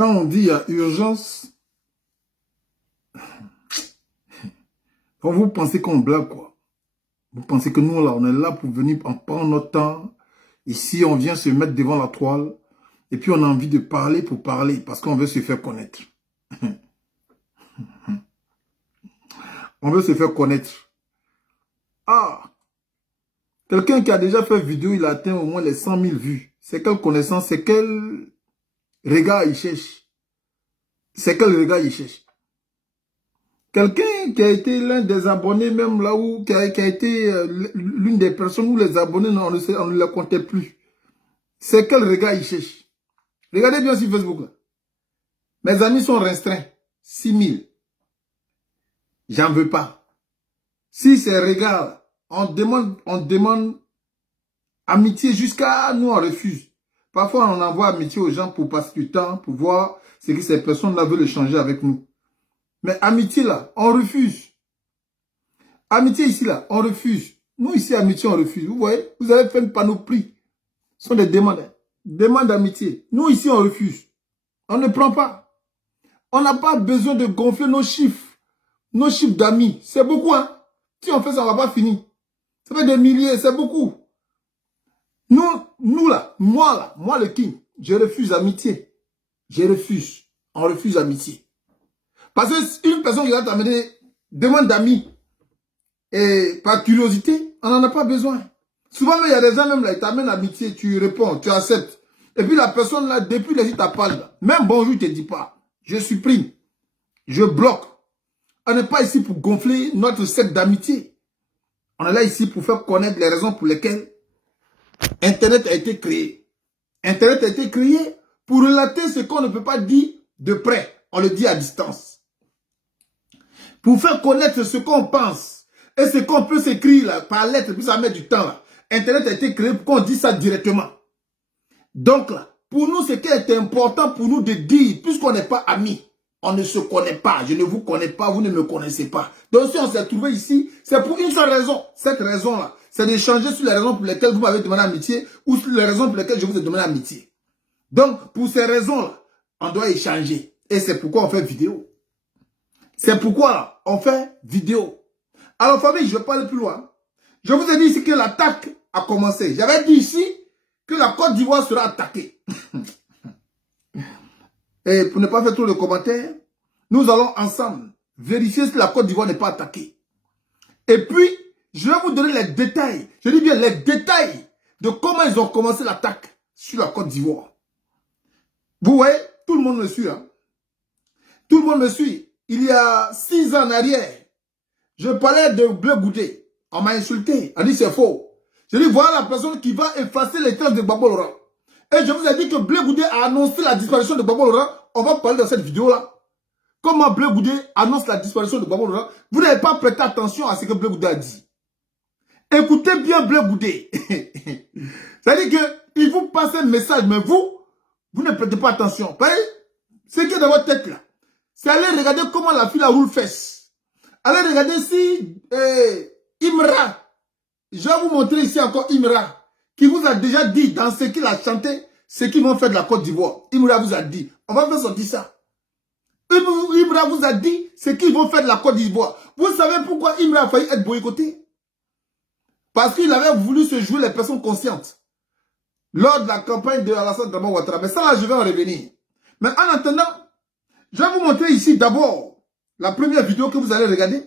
Quand on dit il y a urgence, vous pensez qu'on blague quoi? Vous pensez que nous là, on est là pour venir en prendre notre temps. Ici, on vient se mettre devant la toile. Et puis on a envie de parler pour parler, parce qu'on veut se faire connaître. On veut se faire connaître. Ah! Quelqu'un qui a déjà fait vidéo, il a atteint au moins les 100 000 vues. C'est quelle connaissance, c'est quel regard il cherche? C'est quel regard il cherche? Quelqu'un qui a été l'un des abonnés, même là où, qui a été l'une des personnes où les abonnés, on ne les comptait plus. C'est quel regard il cherche? Regardez bien sur Facebook là. Mes amis sont restreints. 6 000. J'en veux pas. Si ces regards, on demande amitié jusqu'à nous, on refuse. Parfois, on envoie amitié aux gens pour passer du temps, pour voir ce que ces personnes-là veulent échanger avec nous. Mais amitié là, on refuse. Amitié ici là, on refuse. Nous ici, amitié, on refuse. Vous voyez, vous avez fait une panoplie. Ce sont des demandes. Demandes d'amitié. Nous ici, on refuse. On ne prend pas. On n'a pas besoin de gonfler nos chiffres. Nos chiffres d'amis. C'est beaucoup, hein. Si on fait ça, on ne va pas finir. Ça fait des milliers, c'est beaucoup. Nous là, moi le king, je refuse amitié. Je refuse. On refuse amitié. Parce qu'une personne qui va t'amener demande d'amis et par curiosité, on n'en a pas besoin. Souvent, il y a des gens même là, ils t'amènent amitié, tu réponds, tu acceptes. Et puis la personne là, depuis les t'as parlé, même bonjour, je ne te dis pas. Je supprime. Je bloque. On n'est pas ici pour gonfler notre cercle d'amitié. On est là ici pour faire connaître les raisons pour lesquelles Internet a été créé. Internet a été créé pour relater ce qu'on ne peut pas dire de près. On le dit à distance. Pour faire connaître ce qu'on pense et ce qu'on peut s'écrire par lettre, puis ça met du temps. Là. Internet a été créé pour qu'on dise ça directement. Donc là, pour nous, ce qui est important pour nous de dire, puisqu'on n'est pas amis, on ne se connaît pas, je ne vous connais pas, vous ne me connaissez pas. Donc si on s'est trouvé ici, c'est pour une seule raison. Cette raison-là, c'est d'échanger sur les raisons pour lesquelles vous m'avez demandé amitié ou sur les raisons pour lesquelles je vous ai demandé amitié. Donc, pour ces raisons-là, on doit échanger. Et c'est pourquoi on fait vidéo. C'est pourquoi on fait vidéo. Alors, famille, je vais pas aller plus loin. Je vous ai dit ici que l'attaque a commencé. J'avais dit ici que la Côte d'Ivoire sera attaquée. Et pour ne pas faire trop de commentaires, nous allons ensemble vérifier si la Côte d'Ivoire n'est pas attaquée. Et puis, je vais vous donner les détails. Je dis bien les détails de comment ils ont commencé l'attaque sur la Côte d'Ivoire. Vous voyez, tout le monde me suit. Hein? Tout le monde me suit. Il y a 6 ans en arrière, je parlais de Bleu Goudé. On m'a insulté. On dit c'est faux. Je dis voilà la personne qui va effacer les traces de Gbagbo Laurent. Et je vous ai dit que Bleu Goudé a annoncé la disparition de Gbagbo Laurent. On va parler dans cette vidéo-là. Comment Bleu Goudé annonce la disparition de Gbagbo Laurent. Vous n'avez pas prêté attention à ce que Bleu Goudé a dit. Écoutez bien Bleu Goudé. C'est-à-dire qu'il vous passe un message, mais vous ne prêtez pas attention. Vous voyez, ce qui est dans votre tête là, c'est aller regarder comment la fille la roule fesse. Allez regarder si Imra, je vais vous montrer ici encore Imra, qui vous a déjà dit dans ce qu'il a chanté, ce qu'ils vont faire de la Côte d'Ivoire. Imra vous a dit, on va faire sortir ça. Imra vous a dit ce qu'ils vont faire de la Côte d'Ivoire. Vous savez pourquoi Imra a failli être boycotté? Parce qu'il avait voulu se jouer les personnes conscientes lors de la campagne de Alassane Dramane Ouattara. Mais ça là, je vais en revenir. Mais en attendant, je vais vous montrer ici d'abord la première vidéo que vous allez regarder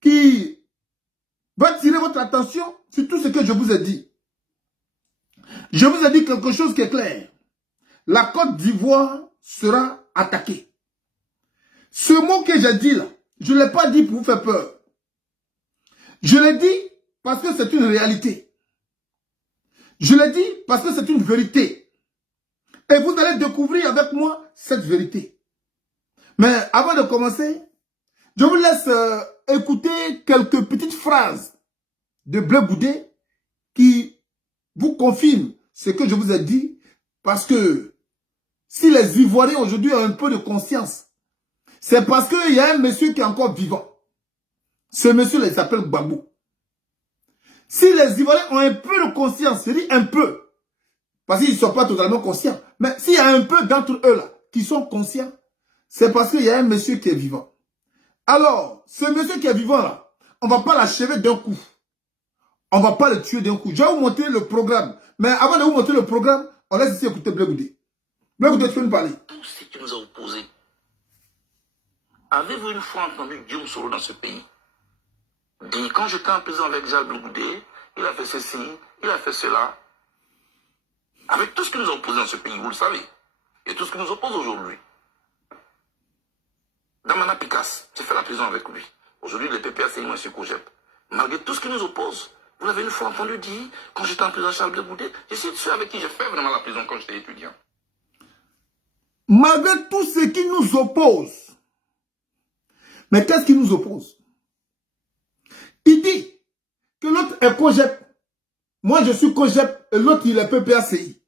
qui va attirer votre attention sur tout ce que je vous ai dit. Je vous ai dit quelque chose qui est clair. La Côte d'Ivoire sera attaquée. Ce mot que j'ai dit là, je ne l'ai pas dit pour vous faire peur. Je l'ai dit parce que c'est une réalité. Je l'ai dit parce que c'est une vérité. Et vous allez découvrir avec moi cette vérité. Mais avant de commencer, je vous laisse écouter quelques petites phrases de Bleu Goudé qui vous confirment ce que je vous ai dit. Parce que si les Ivoiriens aujourd'hui ont un peu de conscience, c'est parce qu'il y a un monsieur qui est encore vivant. Ce monsieur-là, il s'appelle Gbagbo. Si les Ivoiriens ont un peu de conscience, je dis un peu, parce qu'ils ne sont pas totalement conscients, mais s'il y a un peu d'entre eux là, qui sont conscients, c'est parce qu'il y a un monsieur qui est vivant. Alors, ce monsieur qui est vivant là, on ne va pas l'achever d'un coup. On ne va pas le tuer d'un coup. Je vais vous montrer le programme. Mais avant de vous montrer le programme, on laisse ici écouter Blé Goudé. Blé Goudé, tu peux nous parler. Tout ce qui nous a opposés. Avez-vous une fois entendu Guillaume Soro dans ce pays dire, quand j'étais en prison avec Jacques Blé Goudé, il a fait ceci, il a fait cela. Avec tout ce qui nous a opposés dans ce pays, vous le savez. Et tout ce qui nous oppose aujourd'hui. Damana Picasse, j'ai fait la prison avec lui. Aujourd'hui, le PPA, c'est moi sur Cogep. Malgré tout ce qui nous oppose, vous l'avez une fois entendu dire, quand j'étais en prison, Charles Blé Goudé, je suis ceux avec qui j'ai fait vraiment la prison quand j'étais étudiant. Malgré tout ce qui nous oppose. Mais qu'est-ce qui nous oppose? Il dit que l'autre est Cogep. Moi, je suis Cogep et l'autre, il est PPACI.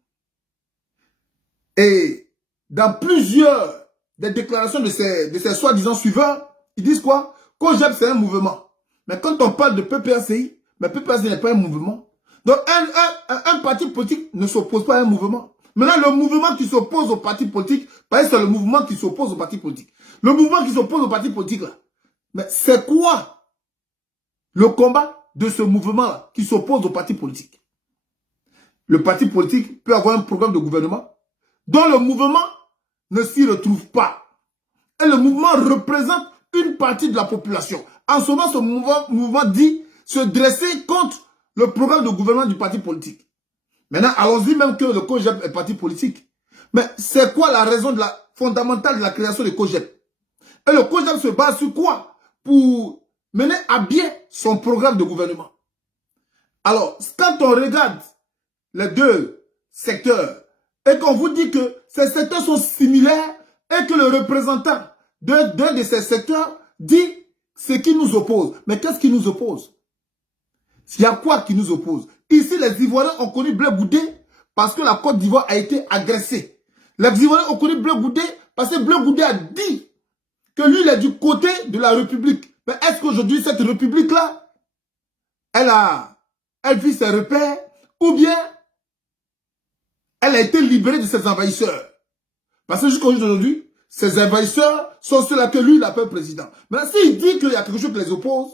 Et dans plusieurs des déclarations de ces soi-disant suiveurs, ils disent quoi? Cogep, c'est un mouvement. Mais quand on parle de PPACI, mais PPACI n'est pas un mouvement. Donc, un parti politique ne s'oppose pas à un mouvement. Maintenant, le mouvement qui s'oppose au parti politique, c'est le mouvement qui s'oppose au parti politique. Le mouvement qui s'oppose au parti politique, là, mais c'est quoi le combat de ce mouvement-là qui s'oppose au parti politique? Le parti politique peut avoir un programme de gouvernement dont le mouvement ne s'y retrouve pas. Et le mouvement représente une partie de la population. En ce moment, ce mouvement dit se dresser contre le programme de gouvernement du parti politique. Maintenant, allons-y même que le COGEP est parti politique. Mais c'est quoi la raison fondamentale de la création du COGEP? Et le COGEP se base sur quoi pour mener à bien son programme de gouvernement? Alors, quand on regarde les deux secteurs et qu'on vous dit que ces secteurs sont similaires et que le représentant d'un de ces secteurs dit ce qui nous oppose. Mais qu'est-ce qui nous oppose? Il y a quoi qui nous oppose? Ici, les Ivoiriens ont connu Blé Goudé parce que la Côte d'Ivoire a été agressée. Les Ivoiriens ont connu Blé Goudé parce que Blé Goudé a dit que lui, il est du côté de la République. Mais est-ce qu'aujourd'hui, cette République-là, elle vit ses repères ou bien elle a été libérée de ses envahisseurs? Parce que jusqu'à aujourd'hui, ces envahisseurs sont ceux-là que lui, il appelle président. Maintenant, s'il dit qu'il y a quelque chose qui les oppose,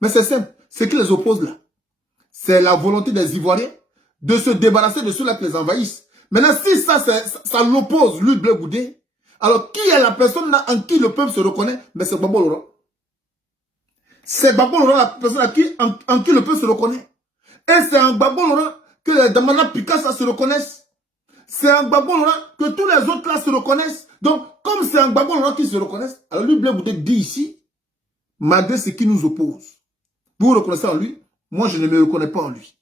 mais c'est simple. Ce qui les oppose là, c'est la volonté des Ivoiriens de se débarrasser de ceux-là qui les envahissent. Maintenant, si ça l'oppose, lui, Blé Goudé, alors qui est la personne là en qui le peuple se reconnaît? Mais c'est Gbagbo Laurent. C'est Gbagbo Laurent la personne en qui le peuple se reconnaît. Et c'est en Gbagbo Laurent que les Damana Picasso se reconnaissent. C'est en Gbagbo Laurent que tous les autres là se reconnaissent. Donc, comme c'est en Gbagbo Laurent qu'ils se reconnaissent, alors lui, Blé Goudé dit ici, malgré ce qui nous oppose, vous reconnaissez en lui, moi je ne me reconnais pas en lui.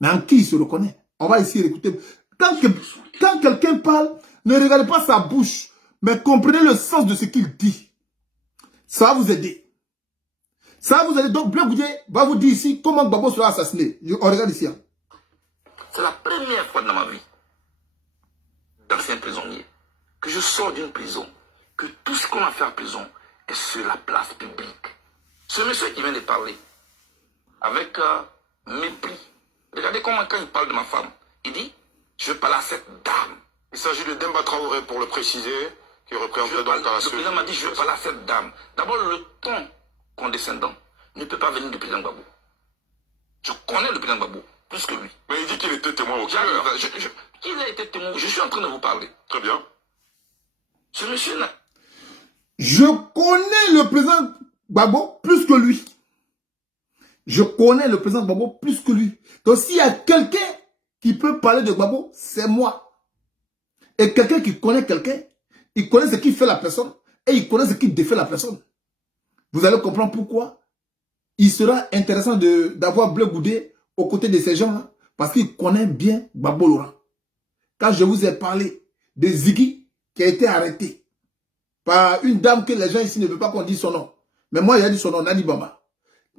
Mais en qui il se reconnaît? On va ici écouter. Quand quelqu'un parle, ne regardez pas sa bouche, mais comprenez le sens de ce qu'il dit. Ça va vous aider. Ça va vous aider. Donc Blé Goudé va vous dire ici comment Gbagbo sera assassiné. On regarde ici. Hein. C'est la première fois dans ma vie, d'ancien prisonnier, que je sors d'une prison, que tout ce qu'on a fait en prison est sur la place publique. Ce monsieur qui vient de parler, avec mépris, regardez comment quand il parle de ma femme, il dit, je parle à cette dame. Il s'agit de Demba Traoré, pour le préciser, qui représente donc à la suite. Le président m'a dit, je parle à cette dame. D'abord, le ton condescendant ne peut pas venir du président Gbagbo. Je connais le président Gbagbo, plus que lui. Mais il dit qu'il était témoin au cœur. Il a été témoin, je suis en train de vous parler. Très bien. Ce monsieur n'a... Je connais le président Gbagbo plus que lui. Je connais le président Gbagbo plus que lui. Donc s'il y a quelqu'un qui peut parler de Gbagbo, c'est moi. Et quelqu'un qui connaît quelqu'un, il connaît ce qui fait la personne et il connaît ce qui défait la personne. Vous allez comprendre pourquoi il sera intéressant d'avoir Blé Goudé aux côtés de ces gens-là. Parce qu'il connaît bien Gbagbo Laurent. Quand je vous ai parlé de Ziggy qui a été arrêté par une dame que les gens ici ne veulent pas qu'on dise son nom. Mais moi, il a dit son nom, Nadi Bamba.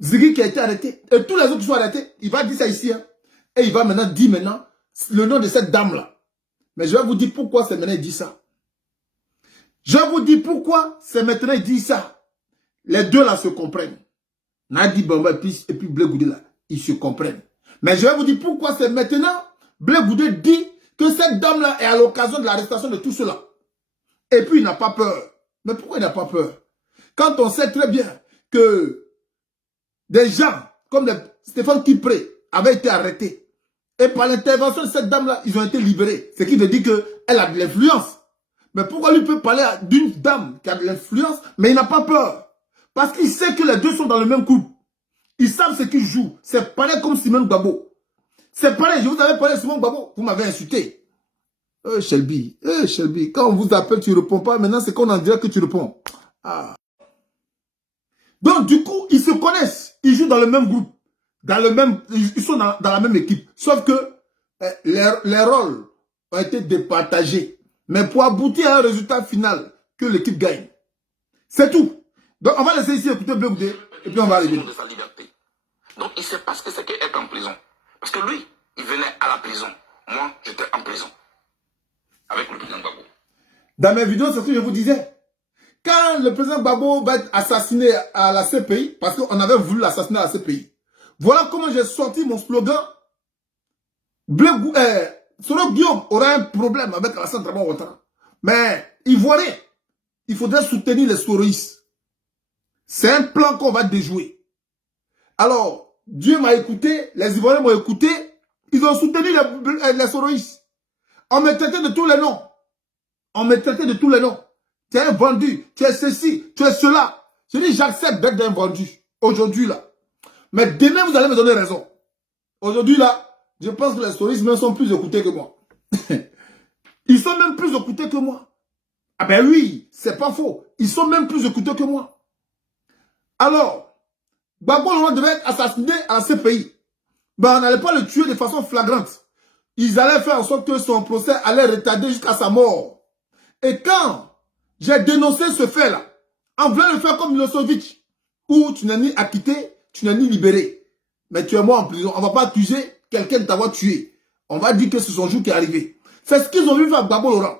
Ziggy qui a été arrêté. Et tous les autres qui sont arrêtés, il va dire ça ici. Hein. Et il va maintenant dire le nom de cette dame-là. Mais je vais vous dire pourquoi c'est maintenant il dit ça. Je vais vous dire pourquoi c'est maintenant il dit ça. Les deux là se comprennent. Nadi Bamba et puis Blé Goudé là, ils se comprennent. Mais je vais vous dire pourquoi c'est maintenant Blé Goudé dit que cette dame là est à l'occasion de l'arrestation de tout cela. Et puis, il n'a pas peur. Mais pourquoi il n'a pas peur? Quand on sait très bien que des gens comme Stéphane Kipré avaient été arrêtés, et par l'intervention de cette dame-là, ils ont été libérés. Ce qui veut dire qu'elle a de l'influence. Mais pourquoi lui peut parler d'une dame qui a de l'influence, mais il n'a pas peur? Parce qu'il sait que les deux sont dans le même groupe. Ils savent ce qu'ils jouent. C'est pareil comme Simone Gbagbo. C'est pareil, je vous avais parlé de Simone Gbagbo. Vous m'avez insulté. Shelby, Shelby, quand on vous appelle, tu ne réponds pas. Maintenant, c'est qu'on en dirait que tu réponds. Ah. Donc, du coup, ils se connaissent. Ils jouent dans le même groupe. Ils sont dans la même équipe. Sauf que les rôles ont été départagés. Mais pour aboutir à un résultat final, que l'équipe gagne. C'est tout. Donc, on va laisser ici écouter Bleu Goudé, et puis on va arriver. De sa liberté. Donc, il ne sait pas ce que c'est qu'être en prison. Parce que lui, il venait à la prison. Moi, j'étais en prison. Avec le président Gbagbo. Dans mes vidéos, c'est ce que je vous disais. Quand le président Gbagbo va être assassiné à la CPI, parce qu'on avait voulu l'assassiner à la CPI, voilà comment j'ai sorti mon slogan. Solo Guillaume aura un problème avec Alassane Dramane Ouattara. Mais Ivoirien, il faudrait soutenir les soroïstes. C'est un plan qu'on va déjouer. Alors, Dieu m'a écouté, les Ivoiriens m'ont écouté, ils ont soutenu les soroïstes. On me traitait de tous les noms. On me traitait de tous les noms. Tu es un vendu, tu es ceci, tu es cela. Je dis, j'accepte d'être un vendu. Aujourd'hui, là. Mais demain, vous allez me donner raison. Aujourd'hui, là, je pense que les soroïstes même sont plus écoutés que moi. Ils sont même plus écoutés que moi. Ah ben oui, c'est pas faux. Ils sont même plus écoutés que moi. Alors, Gbagbo devait être assassiné à la CPI. Ben, on n'allait pas le tuer de façon flagrante. Ils allaient faire en sorte que son procès allait retarder jusqu'à sa mort. Et quand j'ai dénoncé ce fait-là, en voulant le faire comme Milosevic, où tu n'es ni acquitté, tu n'es ni libéré, mais tu es mort en prison. On ne va pas accuser quelqu'un de t'avoir tué. On va dire que c'est son jour qui est arrivé. C'est ce qu'ils ont vu faire Gbagbo Laurent.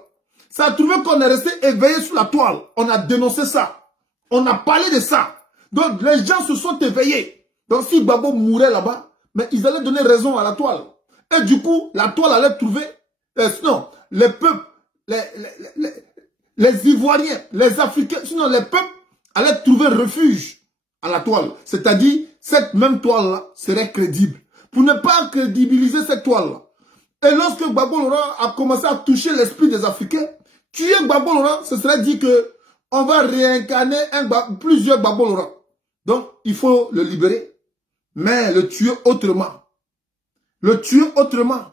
Ça a trouvé qu'on est resté éveillé sous la toile. On a dénoncé ça. On a parlé de ça. Donc les gens se sont éveillés. Donc si Gbagbo mourait là-bas, mais ils allaient donner raison à la toile. Et du coup, la toile allait trouver, sinon, les peuples, les Ivoiriens, les Africains, sinon les peuples allaient trouver refuge à la toile. C'est-à-dire, cette même toile-là serait crédible. Pour ne pas crédibiliser cette toile-là. Et lorsque Gbagbo Laurent a commencé à toucher l'esprit des Africains, tuer Gbagbo Laurent, ce serait dit que on va réincarner plusieurs Gbagbo Laurent. Donc, il faut le libérer, mais le tuer autrement. Le tuer autrement,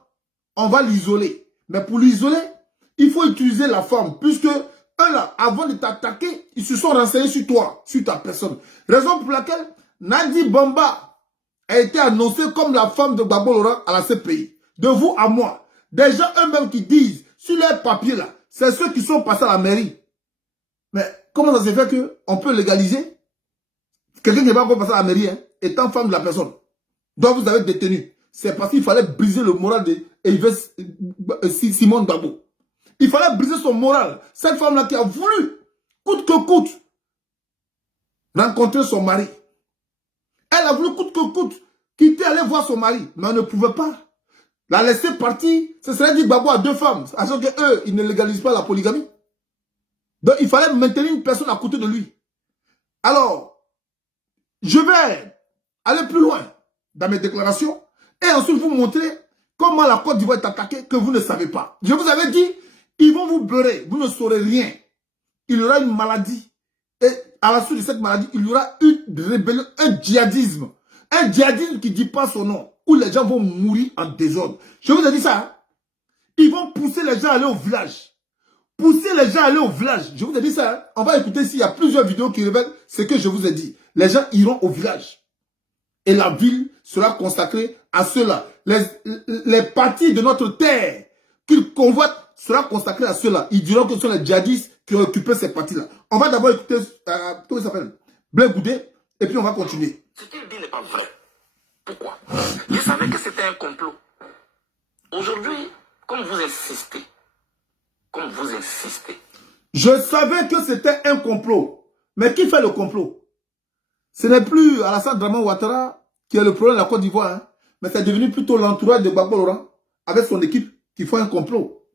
on va l'isoler. Mais pour l'isoler, il faut utiliser la forme. Puisque, eux là, avant de t'attaquer, ils se sont renseignés sur toi, sur ta personne. Raison pour laquelle Nadi Bamba a été annoncé comme la femme de Gbagbo Laurent à la CPI. De vous à moi. Des gens eux-mêmes qui disent, sur leurs papiers là, c'est ceux qui sont passés à la mairie. Mais comment ça se fait qu'on peut légaliser quelqu'un qui n'est pas encore passé à la mairie, hein, étant femme de la personne? Donc vous avez détenu. C'est parce qu'il fallait briser le moral de Simone Gbagbo. Il fallait briser son moral. Cette femme-là qui a voulu, coûte que coûte, rencontrer son mari. Elle a voulu coûte que coûte quitter, aller voir son mari. Mais elle ne pouvait pas. La laisser partir, ce serait dit Gbagbo a deux femmes. Sachant qu'eux, ils ne légalisent pas la polygamie. Donc il fallait maintenir une personne à côté de lui. Alors, je vais aller plus loin dans mes déclarations. Et ensuite vous montrer comment la Côte d'Ivoire est attaquée que vous ne savez pas. Je vous avais dit, ils vont vous beurrer, vous ne saurez rien. Il y aura une maladie. Et à la suite de cette maladie, il y aura une rébellion, un djihadisme. Un djihadisme qui ne dit pas son nom. Où les gens vont mourir en désordre. Je vous ai dit ça. Hein? Ils vont pousser les gens à aller au village. Pousser les gens à aller au village. Je vous ai dit ça. Hein? On va écouter s'il y a plusieurs vidéos qui révèlent ce que je vous ai dit. Les gens iront au village. Et la ville sera consacrée à ceux-là. Les parties de notre terre qu'ils convoitent sera consacrée à ceux-là. Ils diront que ce sont les djihadistes qui ont occupé ces parties-là. On va d'abord écouter, comment il s'appelle, Bleu Goudé, et puis on va continuer. Ce qu'il dit n'est pas vrai. Pourquoi? Je savais que c'était un complot. Aujourd'hui, comme vous insistez, je savais que c'était un complot. Mais qui fait le complot? Ce n'est plus Alassane Dramane Ouattara qui est le problème de la Côte d'Ivoire, hein, mais c'est devenu plutôt l'entourage de Gbagbo Laurent avec son équipe qui font un complot.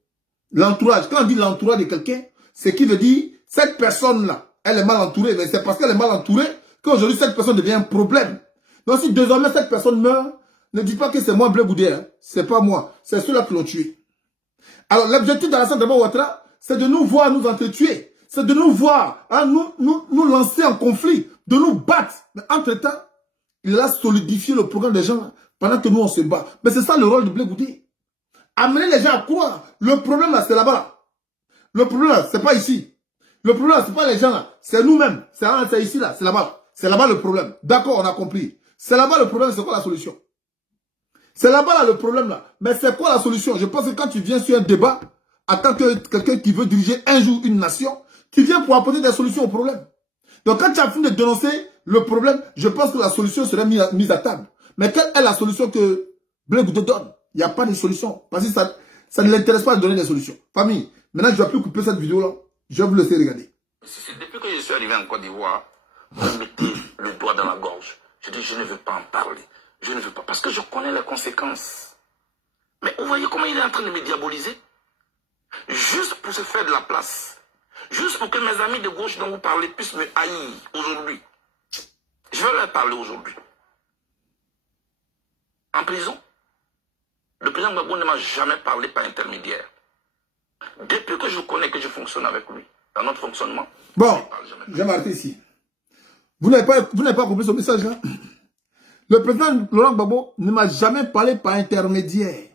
L'entourage, quand on dit l'entourage de quelqu'un, Ce qui veut dire, cette personne-là, elle est mal entourée. Mais c'est parce qu'elle est mal entourée qu'aujourd'hui, cette personne devient un problème. Donc si désormais cette personne meurt, ne dites pas que c'est moi Blé Goudé. Hein. C'est pas moi. C'est ceux-là qui l'ont tué. Alors l'objectif d'Alassane Dramane Ouattara, c'est de nous voir nous entretuer. C'est de nous voir, hein, nous lancer en conflit, de nous battre. Mais entre-temps, il a solidifié le programme des gens là, pendant que nous on se bat. Mais c'est ça le rôle de Blé Goudé. Amener les gens à croire. Le problème là, c'est là-bas. Le problème là, c'est pas ici. Le problème là, c'est pas les gens là. C'est nous-mêmes. C'est ici là, c'est là-bas. C'est là-bas le problème. D'accord, on a compris. C'est là-bas le problème, c'est quoi la solution? C'est là-bas là, le problème là. Mais c'est quoi la solution? Je pense que quand tu viens sur un débat, en tant que quelqu'un qui veut diriger un jour une nation, tu viens pour apporter des solutions au problème. Donc quand tu as fini de dénoncer le problème, je pense que la solution serait mise à table. Mais quelle est la solution que Blé Goudé donne? Il n'y a pas de solution. Parce que ça ne l'intéresse pas de donner des solutions. Famille, maintenant je ne vais plus couper cette vidéo là. Je vais vous laisser regarder. Depuis que je suis arrivé en Côte d'Ivoire, vous me mettez le doigt dans la gorge. Je dis, je ne veux pas en parler. Je ne veux pas, parce que je connais les conséquences. Mais vous voyez comment il est en train de me diaboliser? Juste pour se faire de la place. Juste pour que mes amis de gauche dont vous parlez puissent me haïr aujourd'hui. Je vais leur parler aujourd'hui. En prison, le président Gbagbo ne m'a jamais parlé par intermédiaire. Depuis que je connais que je fonctionne avec lui, dans notre fonctionnement. Bon, je vais m'arrêter ici. Vous n'avez pas compris ce message là? Le président Laurent Gbagbo ne m'a jamais parlé par intermédiaire.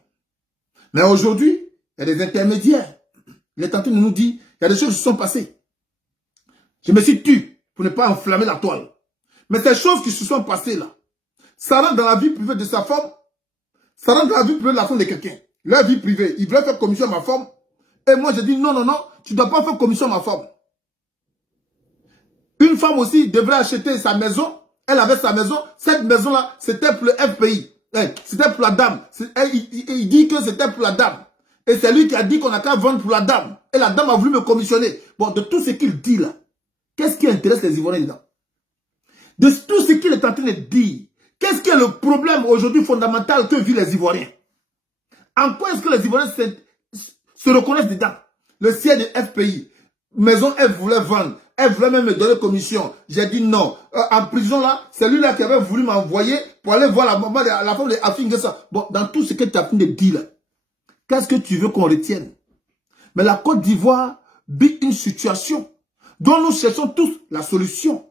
Mais aujourd'hui, il y a des intermédiaires. Il est en train de nous dire, il y a des choses qui se sont passées. Je me suis tué pour ne pas enflammer la toile. Mais ces choses qui se sont passées là, ça rentre dans la vie privée de sa femme, ça rentre dans la vie privée de la femme de quelqu'un. Leur vie privée, il voulait faire commission à ma femme. Et moi, j'ai dit non, non, non, tu ne dois pas faire commission à ma femme. Une femme aussi devrait acheter sa maison. Elle avait sa maison. Cette maison-là, c'était pour le FPI. C'était pour la dame. Il dit que c'était pour la dame. Et c'est lui qui a dit qu'on n'a qu'à vendre pour la dame. Et la dame a voulu me commissionner. Bon, de tout ce qu'il dit là, qu'est-ce qui intéresse les Ivoiriens dedans? De tout ce qu'il est en train de dire, qu'est-ce qui est le problème aujourd'hui fondamental que vivent les Ivoiriens? En quoi est-ce que les Ivoiriens se reconnaissent dedans? Le siège de FPI. Maison, elle voulait vendre. Elle voulait même me donner commission. J'ai dit non. En prison là, c'est lui-là qui avait voulu m'envoyer pour aller voir la maman, la femme de Afingessa. Bon, dans tout ce que tu as fini de dire là, qu'est-ce que tu veux qu'on retienne? Mais la Côte d'Ivoire vit une situation dont nous cherchons tous la solution.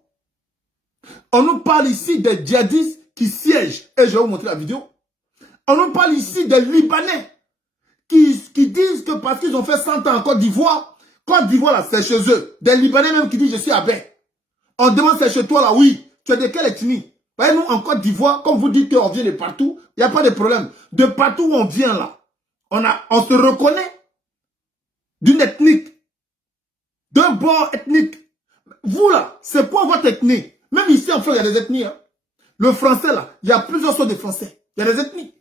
On nous parle ici des djihadistes qui siègent. Et je vais vous montrer la vidéo. On nous parle ici des Libanais qui disent que parce qu'ils ont fait 100 ans en Côte d'Ivoire, Côte d'Ivoire, là, c'est chez eux. Des Libanais même qui disent, je suis à Bain. On demande, c'est chez toi, là, oui. Tu es de quelle ethnie? Voyez, nous, en Côte d'Ivoire, comme vous dites qu'on vient de partout, il n'y a pas de problème. De partout où on vient, là, on se reconnaît d'une ethnique, d'un bord ethnique. Vous, là, c'est quoi votre ethnie? Même ici, en France, il y a des ethnies. Hein. Le français, là, il y a plusieurs sortes de français. Il y a des ethnies.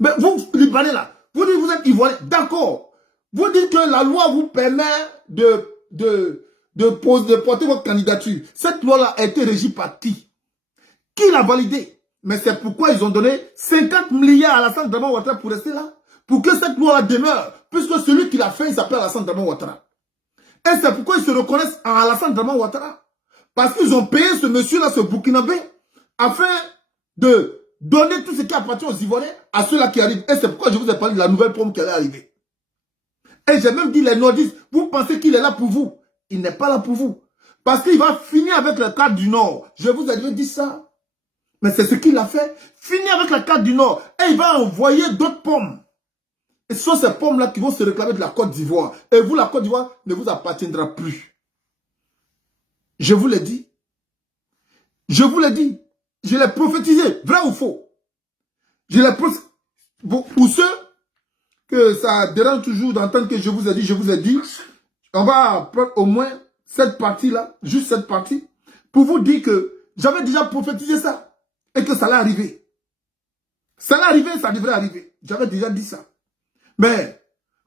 Mais vous, Libanais, là, vous dites que vous êtes Ivoiriens. D'accord. Vous dites que la loi vous permet de porter votre candidature. Cette loi-là a été régie par qui? Qui l'a validée? Mais c'est pourquoi ils ont donné 50 milliards à Alassane Dramane Ouattara pour rester là. Pour que cette loi-là demeure. Puisque celui qui l'a fait, il s'appelle Alassane Dramane Ouattara. Et c'est pourquoi ils se reconnaissent en Alassane Dramane Ouattara. Parce qu'ils ont payé ce monsieur-là, ce Burkinabé, afin de donner tout ce qui appartient aux Ivoiriens à ceux-là qui arrivent. Et c'est pourquoi je vous ai parlé de la nouvelle pomme qui allait arriver. Et j'ai même dit les nordistes, vous pensez qu'il est là pour vous? Il n'est pas là pour vous. Parce qu'il va finir avec la carte du Nord. Je vous ai déjà dit ça. Mais c'est ce qu'il a fait. Finir avec la carte du Nord. Et il va envoyer d'autres pommes. Et ce sont ces pommes-là qui vont se réclamer de la Côte d'Ivoire. Et vous, la Côte d'Ivoire ne vous appartiendra plus. Je vous l'ai dit. Je vous l'ai dit. Je l'ai prophétisé. Vrai ou faux? Je l'ai prophétisé. Pour ceux que ça dérange toujours d'entendre que je vous ai dit, on va prendre au moins cette partie-là, juste cette partie, pour vous dire que j'avais déjà prophétisé ça et que ça allait arriver. Ça allait arriver, ça devrait arriver. J'avais déjà dit ça. Mais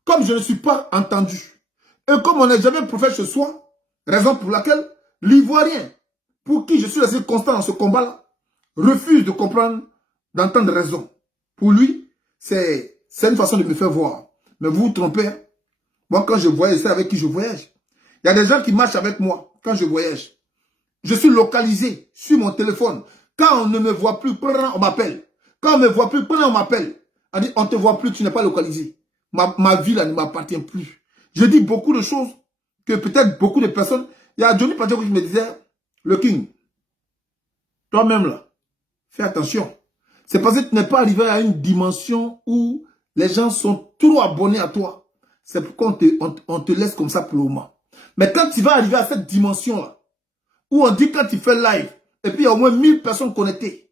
comme je ne suis pas entendu et comme on n'est jamais prophète chez soi, raison pour laquelle l'Ivoirien, pour qui je suis resté constant dans ce combat-là, refuse de comprendre, d'entendre raison. Pour lui, c'est une façon de me faire voir. Mais vous vous trompez. Moi, quand je voyage, c'est avec qui je voyage. Il y a des gens qui marchent avec moi quand je voyage. Je suis localisé sur mon téléphone. Quand on ne me voit plus, on m'appelle. Quand on ne me voit plus, on m'appelle. On dit, on ne te voit plus, tu n'es pas localisé. Ma vie là ne m'appartient plus. Je dis beaucoup de choses que peut-être beaucoup de personnes... Il y a Johnny Pacheco qui me disait, le King, toi-même là, fais attention. C'est parce que tu n'es pas arrivé à une dimension où les gens sont trop abonnés à toi. C'est pourquoi on te laisse comme ça pour le moment. Mais quand tu vas arriver à cette dimension-là, où on dit quand tu fais live, et puis il y a au moins 1000 personnes connectées,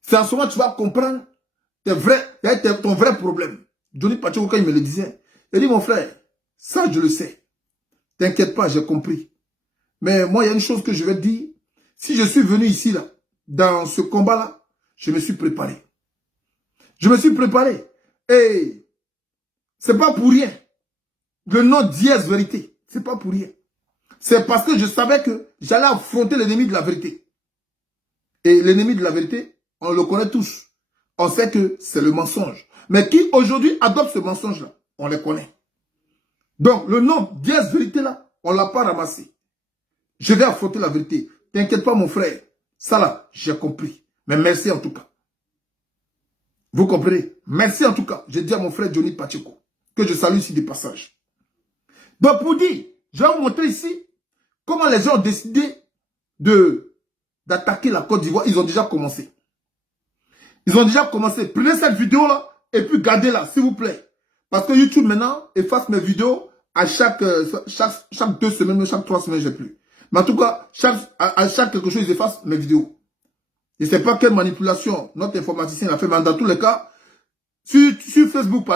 c'est en ce moment que tu vas comprendre ton vrai problème. Johnny Pacheco, quand il me le disait, il dit, mon frère, ça je le sais. T'inquiète pas, j'ai compris. Mais moi, il y a une chose que je vais te dire. Si je suis venu ici, là, dans ce combat-là, je me suis préparé. Je me suis préparé. Et c'est pas pour rien. Le nom Dièse Vérité, c'est pas pour rien. C'est parce que je savais que j'allais affronter l'ennemi de la vérité. Et l'ennemi de la vérité, on le connaît tous. On sait que c'est le mensonge. Mais qui aujourd'hui adopte ce mensonge-là? On les connaît. Donc, le nom Dièse Vérité, là, on ne l'a pas ramassé. Je vais affronter la vérité. T'inquiète pas, mon frère. Ça, là, j'ai compris. Mais merci en tout cas. Vous comprenez? Merci en tout cas. J'ai dit à mon frère Johnny Pacheco que je salue ici des passages. Donc, pour dire, je vais vous montrer ici comment les gens ont décidé d'attaquer la Côte d'Ivoire. Ils ont déjà commencé. Ils ont déjà commencé. Prenez cette vidéo-là et puis gardez-la, s'il vous plaît. Parce que YouTube, maintenant, efface mes vidéos à chaque 2 semaines, ou chaque 3 semaines, je ne sais plus. Mais en tout cas, à chaque quelque chose, ils effacent mes vidéos. Je ne sais pas quelle manipulation notre informaticien a fait, mais dans tous les cas, sur Facebook,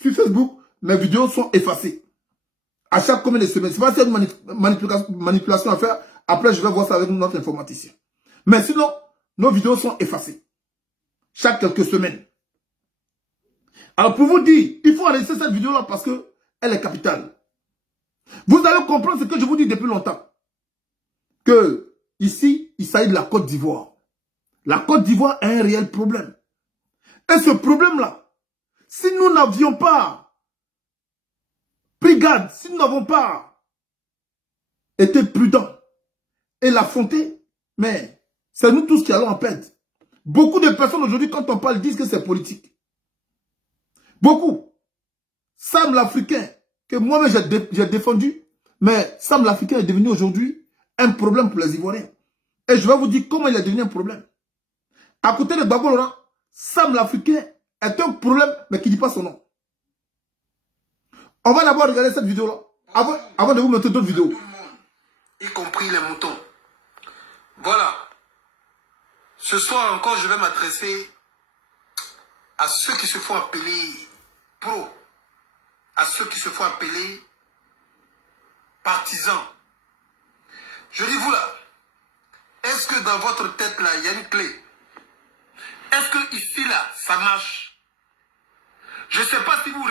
sur Facebook, mes vidéos sont effacées. À chaque combien de semaines. C'est pas s'il y a une manipulation à faire. Après, je vais voir ça avec notre informaticien. Mais sinon, nos vidéos sont effacées. Chaque quelques semaines. Alors, pour vous dire, il faut arrêter cette vidéo-là parce que elle est capitale. Vous allez comprendre ce que je vous dis depuis longtemps. Que ici, il s'agit de la Côte d'Ivoire. La Côte d'Ivoire a un réel problème. Et ce problème-là, si nous n'avions pas pris garde, si nous n'avons pas été prudents et l'affronter, mais c'est nous tous qui allons en perdre. Beaucoup de personnes aujourd'hui, quand on parle, disent que c'est politique. Beaucoup. Sam l'Africain, que moi-même j'ai défendu, mais Sam l'Africain est devenu aujourd'hui un problème pour les Ivoiriens. Et je vais vous dire comment il est devenu un problème. À côté de Gbagbo Laurent, Sam l'Africain est un problème, mais qui ne dit pas son nom. On va d'abord regarder cette vidéo-là, avant de vous mettre d'autres vidéos. Y compris les moutons. Voilà. Ce soir encore, je vais m'adresser à ceux qui se font appeler pro, à ceux qui se font appeler partisans. Je dis vous là, est-ce que dans votre tête là, il y a une clé? Est-ce que ici là, ça marche? Je ne sais pas si vous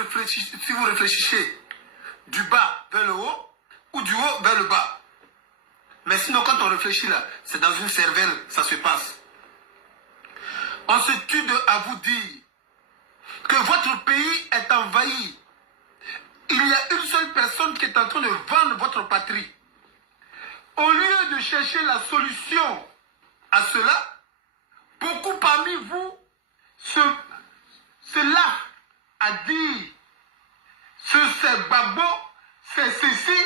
réfléchissez du bas vers le haut ou du haut vers le bas. Mais sinon, quand on réfléchit là, c'est dans une cervelle, ça se passe. On se tue à vous dire que votre pays est envahi. Il y a une seule personne qui est en train de vendre votre patrie. Au lieu de chercher la solution à cela, beaucoup parmi vous se lâchent à dire c'est Gbagbo, c'est ceci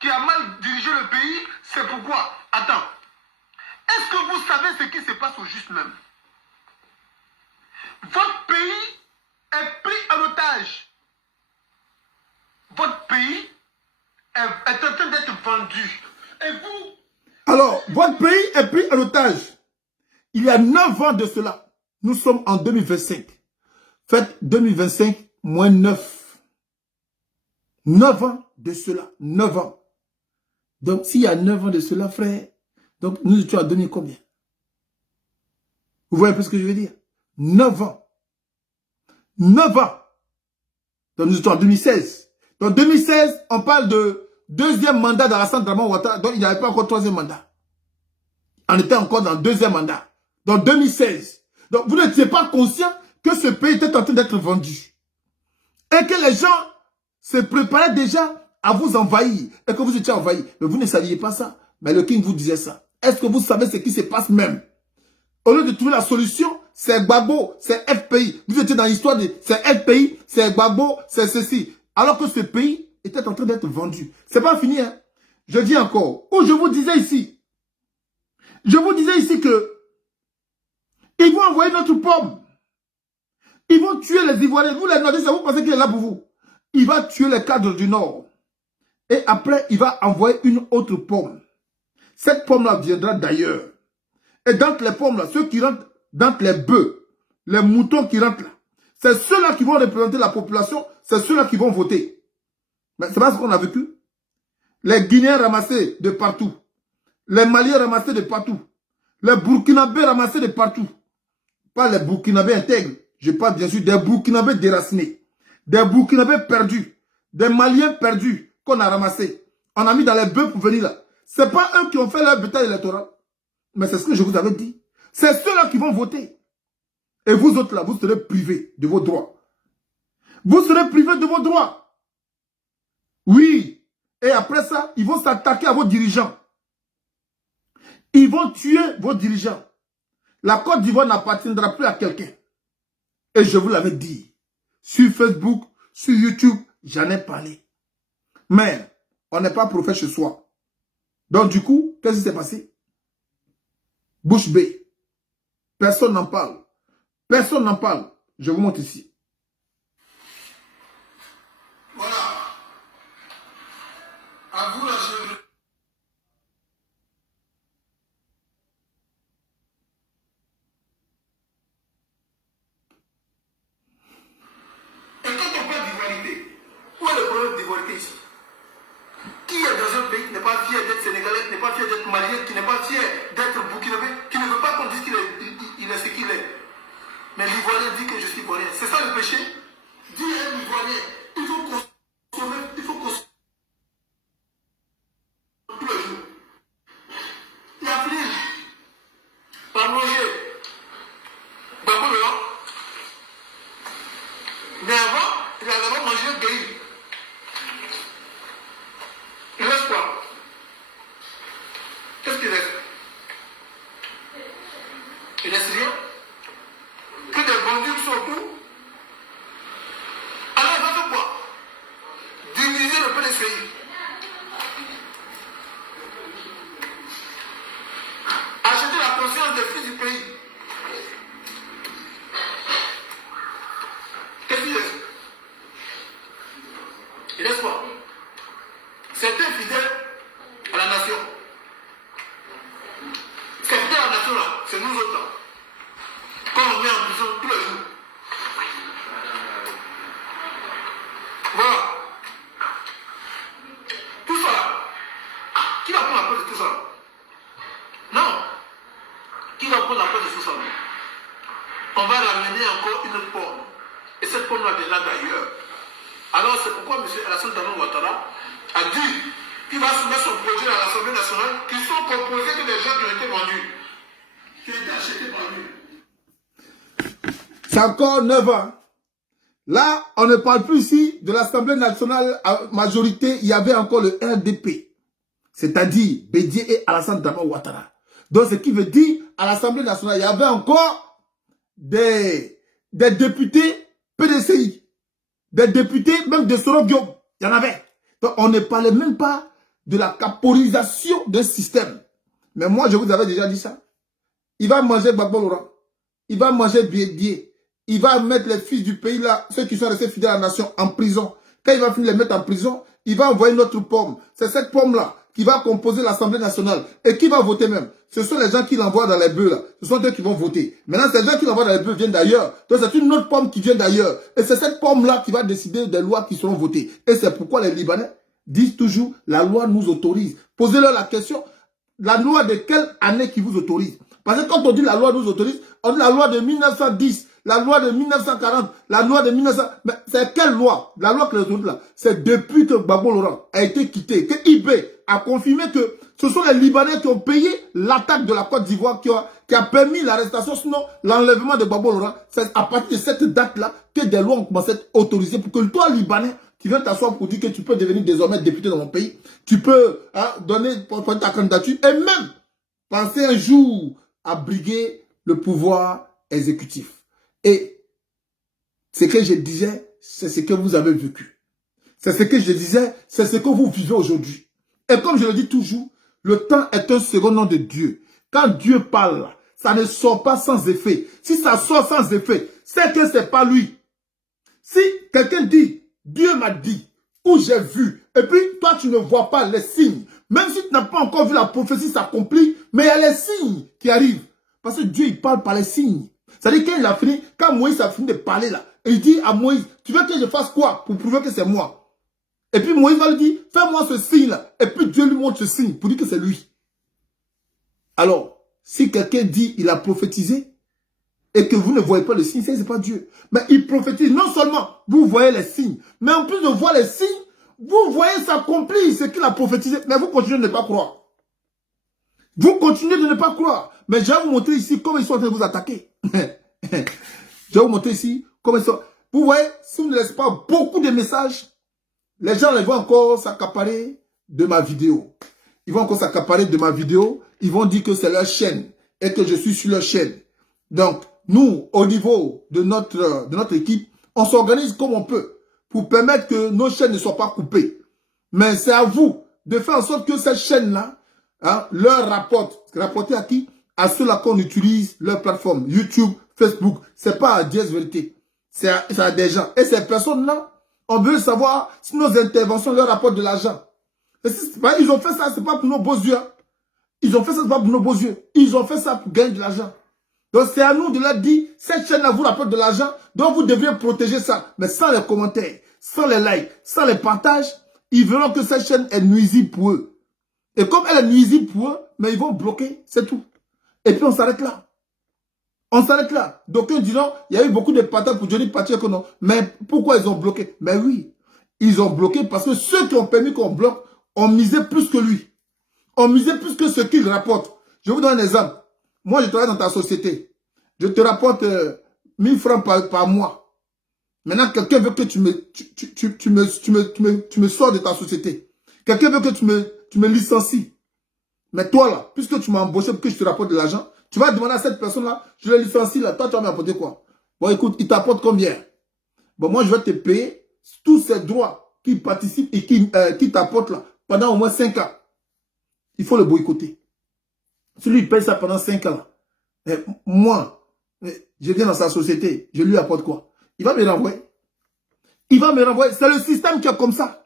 qui a mal dirigé le pays, c'est pourquoi. Attends, est-ce que vous savez ce qui se passe au juste même? Votre pays est pris en otage. Votre pays est en train d'être vendu. Et vous? Alors, votre pays est pris en otage. Il y a 9 ans de cela. Nous sommes en 2025. Faites 2025 moins 9. 9 ans de cela. 9 ans. Donc, s'il y a 9 ans de cela, frère, donc nous étions à 2000 combien? Vous voyez un peu ce que je veux dire? 9 ans. 9 ans. Donc, nous étions en 2016. Donc, 2016, on parle de deuxième mandat d'Alassane Dramane Ouattara. Donc, il n'y avait pas encore troisième mandat. On était encore dans le deuxième mandat. Donc, 2016. Donc, vous n'étiez pas conscient que ce pays était en train d'être vendu. Et que les gens se préparaient déjà à vous envahir et que vous étiez envahi. Mais vous ne saviez pas ça. Mais le King vous disait ça. Est-ce que vous savez ce qui se passe même? Au lieu de trouver la solution, c'est Gbagbo, c'est FPI. Vous étiez dans l'histoire de c'est FPI, c'est Gbagbo, c'est ceci. Alors que ce pays était en train d'être vendu. C'est pas fini, hein. Je dis encore. Ou je vous disais ici. Je vous disais ici que ils vont envoyer notre pomme. Ils vont tuer les Ivoiriens. Vous les Nordistes, vous pensez qu'il est là pour vous. Il va tuer les cadres du Nord. Et après, il va envoyer une autre pomme. Cette pomme-là viendra d'ailleurs. Et dans les pommes, là, ceux qui rentrent dans les bœufs, les moutons qui rentrent là, c'est ceux-là qui vont représenter la population, c'est ceux-là qui vont voter. Mais c'est pas ce qu'on a vécu. Les Guinéens ramassés de partout. Les Maliens ramassés de partout. Les Burkinabés ramassés de partout. Pas les Burkinabés intègres. Je parle bien sûr des Burkinabés déracinés. Des Burkinabés perdus. Des Maliens perdus qu'on a ramassés. On a mis dans les bœufs pour venir là. C'est pas eux qui ont fait leur bétail électoral. Mais c'est ce que je vous avais dit. C'est ceux-là qui vont voter. Et vous autres là, vous serez privés de vos droits. Vous serez privés de vos droits. Oui. Et après ça, ils vont s'attaquer à vos dirigeants. Ils vont tuer vos dirigeants. La Côte d'Ivoire n'appartiendra plus à quelqu'un. Et je vous l'avais dit. Sur Facebook, sur YouTube, j'en ai parlé. Mais on n'est pas prophète chez soi. Donc du coup, qu'est-ce qui s'est passé? Bouche bée. Personne n'en parle. Personne n'en parle. Je vous montre ici. Voilà. À vous la cheveux. Et quand on parle d'ivoirité, où est le problème d'ivoirité ici? Qui est dans un pays qui n'est pas fier d'être sénégalais, qui n'est pas fier d'être malien, qui n'est pas fier d'être burkinabé, qui ne veut pas qu'on dise qu'il est ce qu'il est. Mais l'Ivoirien dit que je suis ivoirien. C'est ça le péché? Dis à un Ivoirien, il faut consommer tous les jours. Il a fini par manger Gbagbo le vent. Mais avant, il a d'abord mangé Gueye. Il reste quoi? Qu'est-ce qu'il reste? Il reste rien. Que des bandits qui sont autour. Alors il va faire quoi? Diviser le PDCI. Acheter la conscience des fils du pays. Qu'est-ce qu'il reste? Il reste quoi? Certains fidèles à la nation. Ces fidèles à la nation là, c'est nous autres là. Quand on met en prison tous les jours. Voilà. Tout ça là. Qui va prendre la place de tout ça là? Non. Qui va prendre la place de tout ça là? On va ramener encore une autre pomme. Et cette pomme là déjà d'ailleurs. Alors c'est pourquoi M. Alassane Dramane Ouattara a dit qu'il va soumettre son projet à l'Assemblée nationale qui sont composés que des gens qui ont été vendus, qui ont été achetés par lui. C'est encore 9 ans. Là, on ne parle plus ici de l'Assemblée nationale à majorité. Il y avait encore le RDP. C'est-à-dire Bédié et Alassane Dramane Ouattara. Donc, ce qui veut dire, à l'Assemblée nationale, il y avait encore des députés PDCI. Des députés, même de Soro Diop. Il y en avait. Donc, on ne parlait même pas de la caporisation d'un système. Mais moi, je vous avais déjà dit ça. Il va manger Gbagbo Laurent. Il va manger Bédié. Il va mettre les fils du pays là, ceux qui sont restés fidèles à la nation, en prison. Quand il va finir de les mettre en prison, il va envoyer notre pomme. C'est cette pomme-là qui va composer l'Assemblée nationale. Et qui va voter même? Ce sont les gens qui l'envoient dans les bœufs là. Ce sont eux qui vont voter. Maintenant, ces gens qui l'envoient dans les bœufs viennent d'ailleurs. Donc, c'est une autre pomme qui vient d'ailleurs. Et c'est cette pomme-là qui va décider des lois qui seront votées. Et c'est pourquoi les Libanais disent toujours, la loi nous autorise. Posez-leur la question, la loi de quelle année qui vous autorise? Parce que quand on dit la loi nous autorise, on dit la loi de 1910. La loi de 1940, la loi de 1900... Mais c'est quelle loi? La loi que les autres là, c'est depuis que Gbagbo Laurent a été quitté, que IB a confirmé que ce sont les Libanais qui ont payé l'attaque de la Côte d'Ivoire qui a permis l'arrestation, sinon l'enlèvement de Gbagbo Laurent. C'est à partir de cette date-là que des lois ont commencé à être autorisées pour que toi, Libanais, tu viens t'asseoir pour dire que tu peux devenir désormais député dans mon pays. Tu peux donner ta candidature et même penser un jour à briguer le pouvoir exécutif. Et ce que je disais, c'est ce que vous avez vécu. C'est ce que je disais, c'est ce que vous vivez aujourd'hui. Et comme je le dis toujours, le temps est un second nom de Dieu. Quand Dieu parle, ça ne sort pas sans effet. Si ça sort sans effet, c'est que c'est pas lui. Si quelqu'un dit, Dieu m'a dit, ou j'ai vu, et puis toi tu ne vois pas les signes, même si tu n'as pas encore vu la prophétie s'accomplir, mais il y a les signes qui arrivent. Parce que Dieu, il parle par les signes. C'est-à-dire qu'il a fini, quand Moïse a fini de parler là, et il dit à Moïse, tu veux que je fasse quoi pour prouver que c'est moi? Et puis Moïse va lui dire, fais-moi ce signe-là. Et puis Dieu lui montre ce signe pour dire que c'est lui. Alors, si quelqu'un dit, il a prophétisé, et que vous ne voyez pas le signe, ce n'est pas Dieu. Mais il prophétise, non seulement vous voyez les signes, mais en plus de voir les signes, vous voyez s'accomplir ce qu'il a prophétisé. Mais vous continuez de ne pas croire. Vous continuez de ne pas croire. Mais je vais vous montrer ici comment ils sont en train de vous attaquer. Je vais vous montrer ici comment ils sont. Vous voyez, si vous ne laissez pas beaucoup de messages, les gens vont encore s'accaparer de ma vidéo. Ils vont encore s'accaparer de ma vidéo. Ils vont dire que c'est leur chaîne et que je suis sur leur chaîne. Donc, nous, au niveau de notre équipe, on s'organise comme on peut pour permettre que nos chaînes ne soient pas coupées. Mais c'est à vous de faire en sorte que cette chaîne-là leur rapporte. Rapporter à qui? À ceux-là qu'on utilise leur plateforme. YouTube, Facebook. C'est pas à Dieu vérité. C'est à des gens. Et ces personnes-là, on veut savoir si nos interventions leur rapportent de l'argent. Ils ont fait ça, c'est pas pour nos beaux yeux. Ils ont fait ça, c'est pas pour nos beaux yeux. Ils ont fait ça pour gagner de l'argent. Donc c'est à nous de leur dire, cette chaîne-là vous rapporte de l'argent, donc vous devriez protéger ça. Mais sans les commentaires, sans les likes, sans les partages, ils verront que cette chaîne est nuisible pour eux. Et comme elle est nuisible pour eux, mais ils vont bloquer, c'est tout. Et puis on s'arrête là. On s'arrête là. Donc ils diront, il y a eu beaucoup de partages pour Johnny Pacheco, non. Mais pourquoi ils ont bloqué? Mais oui, ils ont bloqué parce que ceux qui ont permis qu'on bloque ont misé plus que lui. Ont misé plus que ce qu'il rapporte. Je vous donne un exemple. Moi, je travaille dans ta société. Je te rapporte 1000 francs par mois. Maintenant, quelqu'un veut que tu me sors de ta société. Quelqu'un veut que tu me licencies. Mais toi, là, puisque tu m'as embauché pour que je te rapporte de l'argent, tu vas demander à cette personne-là, je le licencie, là. Toi, tu vas m'apporter quoi? Bon, écoute, il t'apporte combien? Bon, moi, je vais te payer tous ces droits qui participent et qui t'apportent là pendant au moins 5 ans. Il faut le boycotter. Si lui paye ça pendant 5 ans, moi, je viens dans sa société, je lui apporte quoi? Il va me renvoyer. Il va me renvoyer. C'est le système qui est comme ça.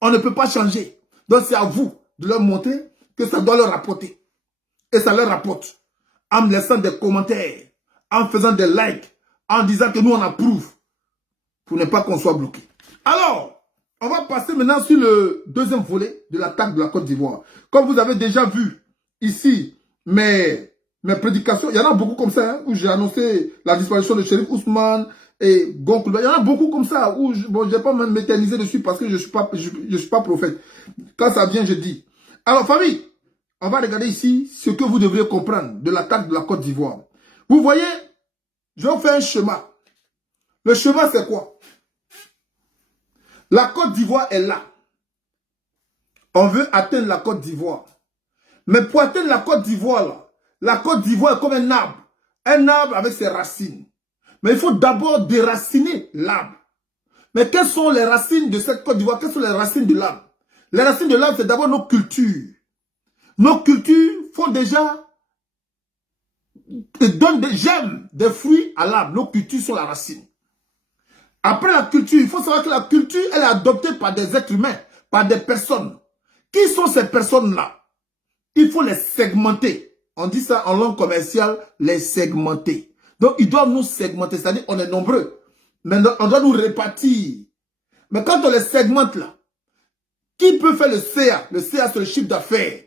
On ne peut pas changer. Donc c'est à vous de leur montrer que ça doit leur rapporter. Et ça leur rapporte. En me laissant des commentaires, en faisant des likes, en disant que nous on approuve. Pour ne pas qu'on soit bloqué. Alors, on va passer maintenant sur le deuxième volet de l'attaque de la Côte d'Ivoire. Comme vous avez déjà vu ici, mes prédications, il y en a beaucoup comme ça, où j'ai annoncé la disparition de Chérif Ousmane et Goncoulba. Il y en a beaucoup comme ça, où je ne vais pas m'éterniser dessus parce que je ne suis pas prophète. Quand ça vient, je dis. Alors, famille, on va regarder ici ce que vous devriez comprendre de l'attaque de la Côte d'Ivoire. Vous voyez, je vais vous faire un schéma. Le schéma, c'est quoi? La Côte d'Ivoire est là. On veut atteindre la Côte d'Ivoire. Mais pour atteindre la Côte d'Ivoire, là, la Côte d'Ivoire est comme un arbre. Un arbre avec ses racines. Mais il faut d'abord déraciner l'arbre. Mais quelles sont les racines de cette Côte d'Ivoire? Quelles sont les racines de l'arbre? Les racines de l'arbre, c'est d'abord nos cultures. Nos cultures font déjà, donnent des gemmes, des fruits à l'arbre. Nos cultures sont la racine. Après la culture, il faut savoir que la culture, elle est adoptée par des êtres humains, par des personnes. Qui sont ces personnes-là? Il faut les segmenter. On dit ça en langue commerciale, les segmenter. Donc, ils doivent nous segmenter, c'est-à-dire on est nombreux. Mais on doit nous répartir. Mais quand on les segmente là, qui peut faire le CA? Le CA, c'est le chiffre d'affaires.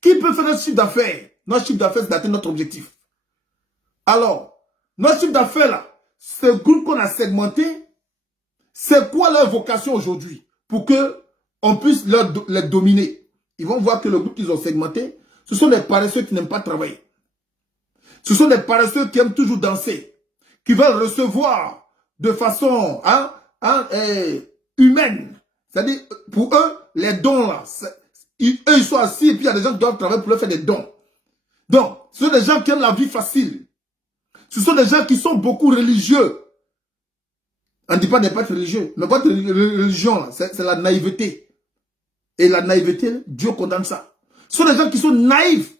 Qui peut faire notre chiffre d'affaires? Notre chiffre d'affaires, c'est d'atteindre notre objectif. Alors, notre chiffre d'affaires là, ce groupe qu'on a segmenté, c'est quoi leur vocation aujourd'hui? Pour qu'on puisse les dominer. Ils vont voir que le groupe qu'ils ont segmenté, ce sont des paresseux qui n'aiment pas travailler. Ce sont des paresseux qui aiment toujours danser, qui veulent recevoir de façon humaine. C'est-à-dire, pour eux, les dons là, eux ils sont assis et puis il y a des gens qui doivent travailler pour leur faire des dons. Donc, ce sont des gens qui aiment la vie facile. Ce sont des gens qui sont beaucoup religieux. On ne dit pas de ne pas être religieux, mais votre religion là, c'est la naïveté. Et la naïveté, Dieu condamne ça. Ce sont des gens qui sont naïfs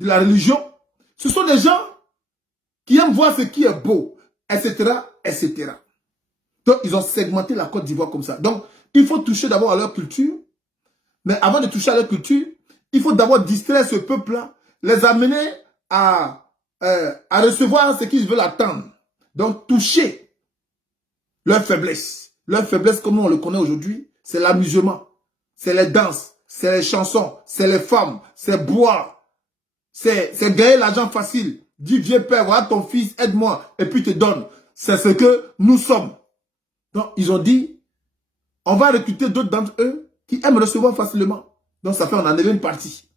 de la religion. Ce sont des gens qui aiment voir ce qui est beau, etc., etc. Donc, ils ont segmenté la Côte d'Ivoire comme ça. Donc, il faut toucher d'abord à leur culture. Mais avant de toucher à leur culture, il faut d'abord distraire ce peuple-là, les amener à recevoir ce qu'ils veulent attendre. Donc, toucher leur faiblesse. Leur faiblesse, comme on le connaît aujourd'hui, c'est l'amusement, c'est les danses, c'est les chansons, c'est les femmes, c'est boire, c'est gagner l'argent facile. Dis, viens père, voilà ton fils, aide-moi, et puis te donne. C'est ce que nous sommes. Donc, ils ont dit, on va recruter d'autres d'entre eux qui aiment recevoir facilement. Donc, ça fait, on en avait une partie.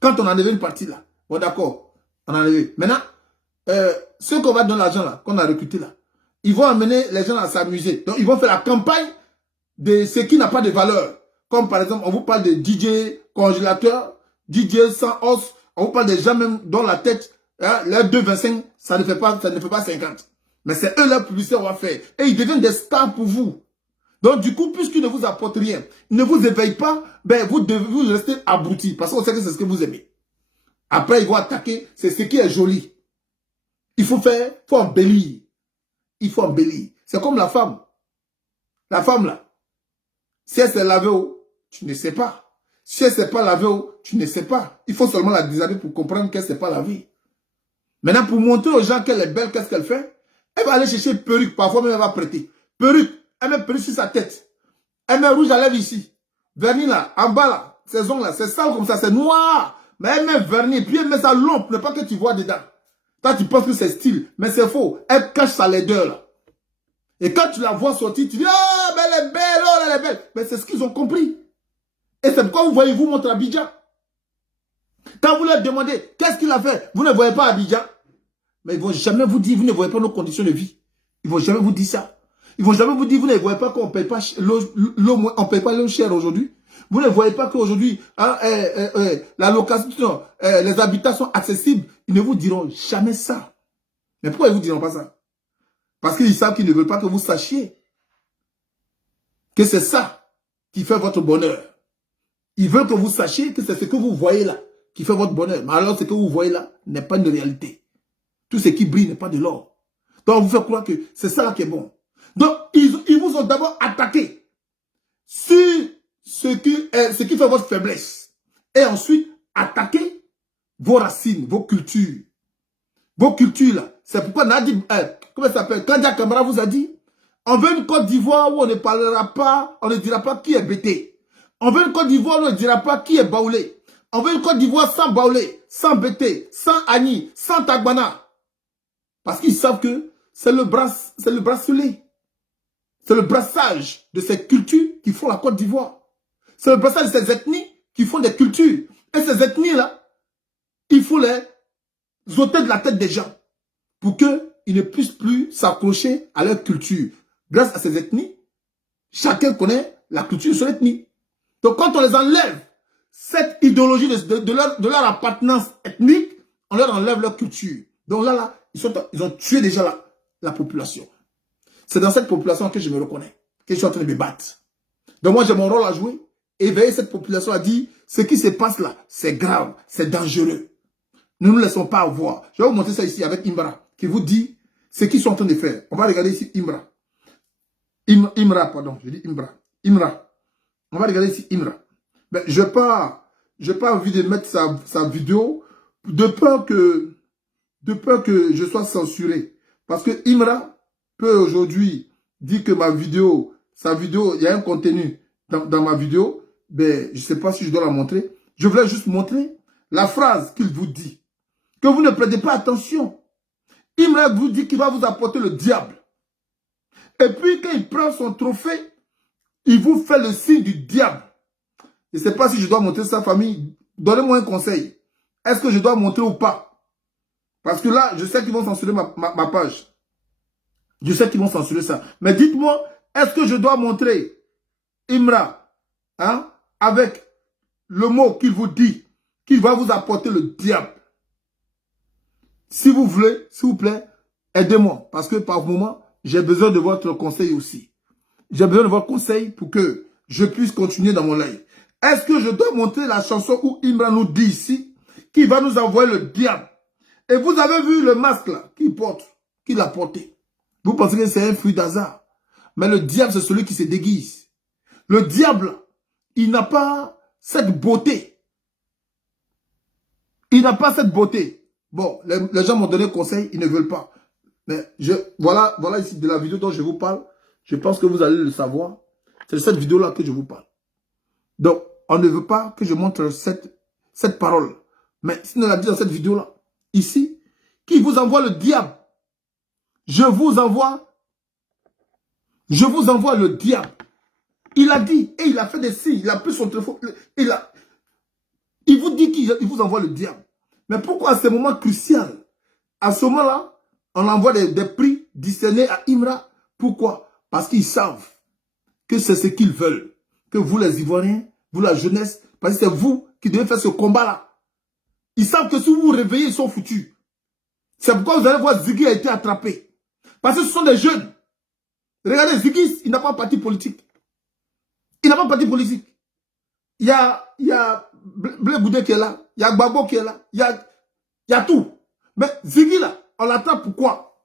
Quand on en avait une partie là, bon d'accord, on en avait. Maintenant, ceux qu'on va donner l'argent là, qu'on a recruté là, ils vont amener les gens à s'amuser. Donc, ils vont faire la campagne de ce qui n'a pas de valeur. Comme par exemple, on vous parle de DJ congélateur, DJ sans os, on vous parle des gens même dont la tête, hein, l'air 2,25, ça ne fait pas 50. Mais c'est eux la publicité qu'on va faire. Et ils deviennent des stars pour vous. Donc du coup, puisqu'ils ne vous apportent rien, ils ne vous éveillent pas, ben vous devez vous rester abrutis. Parce qu'on sait que c'est ce que vous aimez. Après, ils vont attaquer, c'est ce qui est joli. Il faut faire, il faut embellir. Il faut embellir. C'est comme la femme. La femme là, si elle s'est lavée, tu ne sais pas. Si elle ne s'est pas lavée, tu ne sais pas. Il faut seulement la déshabiller pour comprendre qu'elle ne s'est pas lavée. Maintenant, pour montrer aux gens qu'elle est belle, qu'est-ce qu'elle fait? Elle va aller chercher une perruque. Parfois même, elle va prêter. Perruque. Elle met perruque sur sa tête. Elle met rouge à lèvres ici. Vernis là, en bas là. Ses ongles là, c'est sale comme ça, c'est noir. Mais elle met vernis, puis elle met ça long pour ne pas que tu vois dedans. Toi, tu penses que c'est style, mais c'est faux. Elle cache sa laideur là. Et quand tu la vois sortir, tu dis, oh, mais elle est belle, oh, elle est belle. Mais c'est ce qu'ils ont compris. Et c'est pourquoi vous voyez, vous montre Abidjan. Quand vous leur demandez, qu'est-ce qu'il a fait? Vous ne voyez pas Abidjan. Mais ils ne vont jamais vous dire, vous ne voyez pas nos conditions de vie. Ils ne vont jamais vous dire ça. Ils ne vont jamais vous dire, vous ne voyez pas qu'on ne paye pas l'eau, on paye pas l'eau chère aujourd'hui. Vous ne voyez pas qu'aujourd'hui, hein, la location, les habitats sont accessibles. Ils ne vous diront jamais ça. Mais pourquoi ils ne vous diront pas ça? Parce qu'ils savent qu'ils ne veulent pas que vous sachiez que c'est ça qui fait votre bonheur. Ils veulent que vous sachiez que c'est ce que vous voyez là qui fait votre bonheur. Mais alors ce que vous voyez là n'est pas une réalité. Tout ce qui brille n'est pas de l'or. Donc on vous fait croire que c'est ça là qui est bon. Donc ils vous ont d'abord attaqué sur ce qui fait votre faiblesse. Et ensuite attaqué vos racines, vos cultures. Vos cultures là. C'est pourquoi Nadim, comment ça s'appelle, Kandia Kamara vous a dit, on veut une Côte d'Ivoire où on ne parlera pas, on ne dira pas qui est Bété. On veut une Côte d'Ivoire où on ne dira pas qui est Baoulé. On veut une Côte d'Ivoire sans Baoulé, sans Bété, sans Agni, sans Tagbana. Parce qu'ils savent que c'est le bracelet. C'est le brassage de ces cultures qui font la Côte d'Ivoire. C'est le brassage de ces ethnies qui font des cultures. Et ces ethnies-là, il faut les ôter de la tête des gens pour qu'ils ne puissent plus s'accrocher à leur culture. Grâce à ces ethnies, chacun connaît la culture de son ethnie. Donc quand on les enlève, cette idéologie de leur appartenance ethnique, on leur enlève leur culture. Donc là, ils ont tué déjà la population. C'est dans cette population que je me reconnais, que je suis en train de me battre. Donc moi, j'ai mon rôle à jouer, éveiller cette population à dire, ce qui se passe là, c'est grave, c'est dangereux. Ne nous laissons pas avoir. Je vais vous montrer ça ici avec Imra, qui vous dit ce qu'ils sont en train de faire. On va regarder ici Imra. Imra, pardon, je dis Imra. Imra. On va regarder ici Imra. Mais je n'ai pas envie de mettre sa vidéo de peur que je sois censuré. Parce que Imra peut aujourd'hui dire que sa vidéo, il y a un contenu dans ma vidéo. Ben, je ne sais pas si je dois la montrer. Je voulais juste montrer la phrase qu'il vous dit. Que vous ne prêtez pas attention. Imra vous dit qu'il va vous apporter le diable. Et puis quand il prend son trophée, il vous fait le signe du diable. Je ne sais pas si je dois montrer sa famille. Donnez-moi un conseil. Est-ce que je dois montrer ou pas? Parce que là, je sais qu'ils vont censurer ma page. Je sais qu'ils vont censurer ça. Mais dites-moi, est-ce que je dois montrer Imra, hein, avec le mot qu'il vous dit, qu'il va vous apporter le diable? Si vous voulez, s'il vous plaît, aidez-moi. Parce que par moment, j'ai besoin de votre conseil aussi. J'ai besoin de votre conseil pour que je puisse continuer dans mon live. Est-ce que je dois montrer la chanson où Imra nous dit ici qu'il va nous envoyer le diable? Et vous avez vu le masque là qu'il porte, qu'il a porté. Vous pensez que c'est un fruit d'hasard. Mais le diable, c'est celui qui se déguise. Le diable, il n'a pas cette beauté. Il n'a pas cette beauté. Bon, les gens m'ont donné conseil, ils ne veulent pas. Mais voilà ici de la vidéo dont je vous parle. Je pense que vous allez le savoir. C'est de cette vidéo-là que je vous parle. Donc, on ne veut pas que je montre cette parole. Mais s'il l'a dit dans cette vidéo-là, ici, qui vous envoie le diable. Je vous envoie le diable. Il a dit, et il a fait des signes, il a pris son téléphone, il vous dit qu'il vous envoie le diable. Mais pourquoi à ce moment crucial, à ce moment-là, on envoie des prix discernés à Imra? Pourquoi? Parce qu'ils savent que c'est ce qu'ils veulent. Que vous les Ivoiriens, vous la jeunesse, parce que c'est vous qui devez faire ce combat-là. Ils savent que si vous vous réveillez, ils sont foutus. C'est pourquoi vous allez voir Ziggy a été attrapé. Parce que ce sont des jeunes. Regardez, Ziggy, il n'a pas de parti politique. Il n'a pas de parti politique. Il y a Blé Goudé qui est là. Il y a Gbagbo qui est là. Il y a tout. Mais Ziggy là, on l'attrape pourquoi?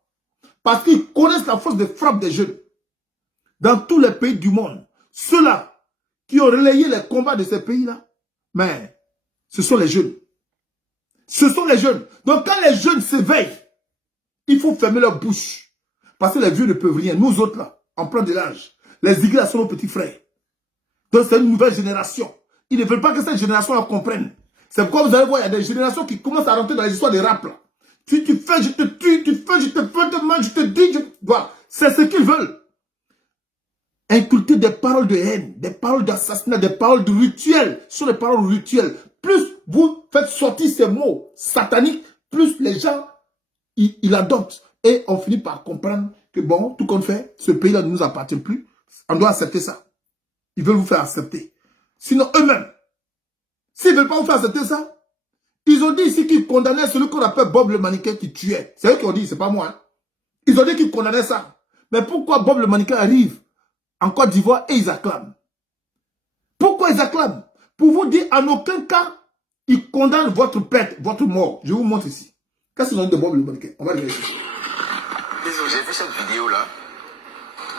Parce qu'ils connaissent la force de frappe des jeunes. Dans tous les pays du monde, ceux-là qui ont relayé les combats de ces pays-là, mais ce sont les jeunes. Ce sont les jeunes. Donc quand les jeunes s'éveillent, il faut fermer leur bouche. Parce que les vieux ne peuvent rien. Nous autres là, en plein de l'âge, les Ziggy là sont nos petits frères. Donc c'est une nouvelle génération. Ils ne veulent pas que cette génération la comprenne. C'est pourquoi vous allez voir, il y a des générations qui commencent à rentrer dans les histoires de rap là. Tu fais, je te tue, tu fais, je te fais de mal, je te dis, voilà. C'est ce qu'ils veulent. Inculter des paroles de haine, des paroles d'assassinat, des paroles de rituels. Ce sont des paroles rituelles. Plus vous faites sortir ces mots sataniques, plus les gens, ils adoptent. Et on finit par comprendre que bon, tout qu'on fait, ce pays-là ne nous appartient plus. On doit accepter ça. Ils veulent vous faire accepter. Sinon, eux-mêmes, s'ils ne veulent pas vous faire accepter ça, ils ont dit ici qu'ils condamnaient celui qu'on appelle Bob le mannequin qui tuait. C'est eux qui ont dit, c'est pas moi. Hein. Ils ont dit qu'ils condamnaient ça. Mais pourquoi Bob le mannequin arrive en Côte d'Ivoire et ils acclament? Pourquoi ils acclament? Pour vous dire, en aucun cas, ils condamnent votre perte, votre mort. Je vous montre ici. Qu'est-ce qu'ils ont dit de Bob le mannequin? On va le vérifier. J'ai vu cette vidéo-là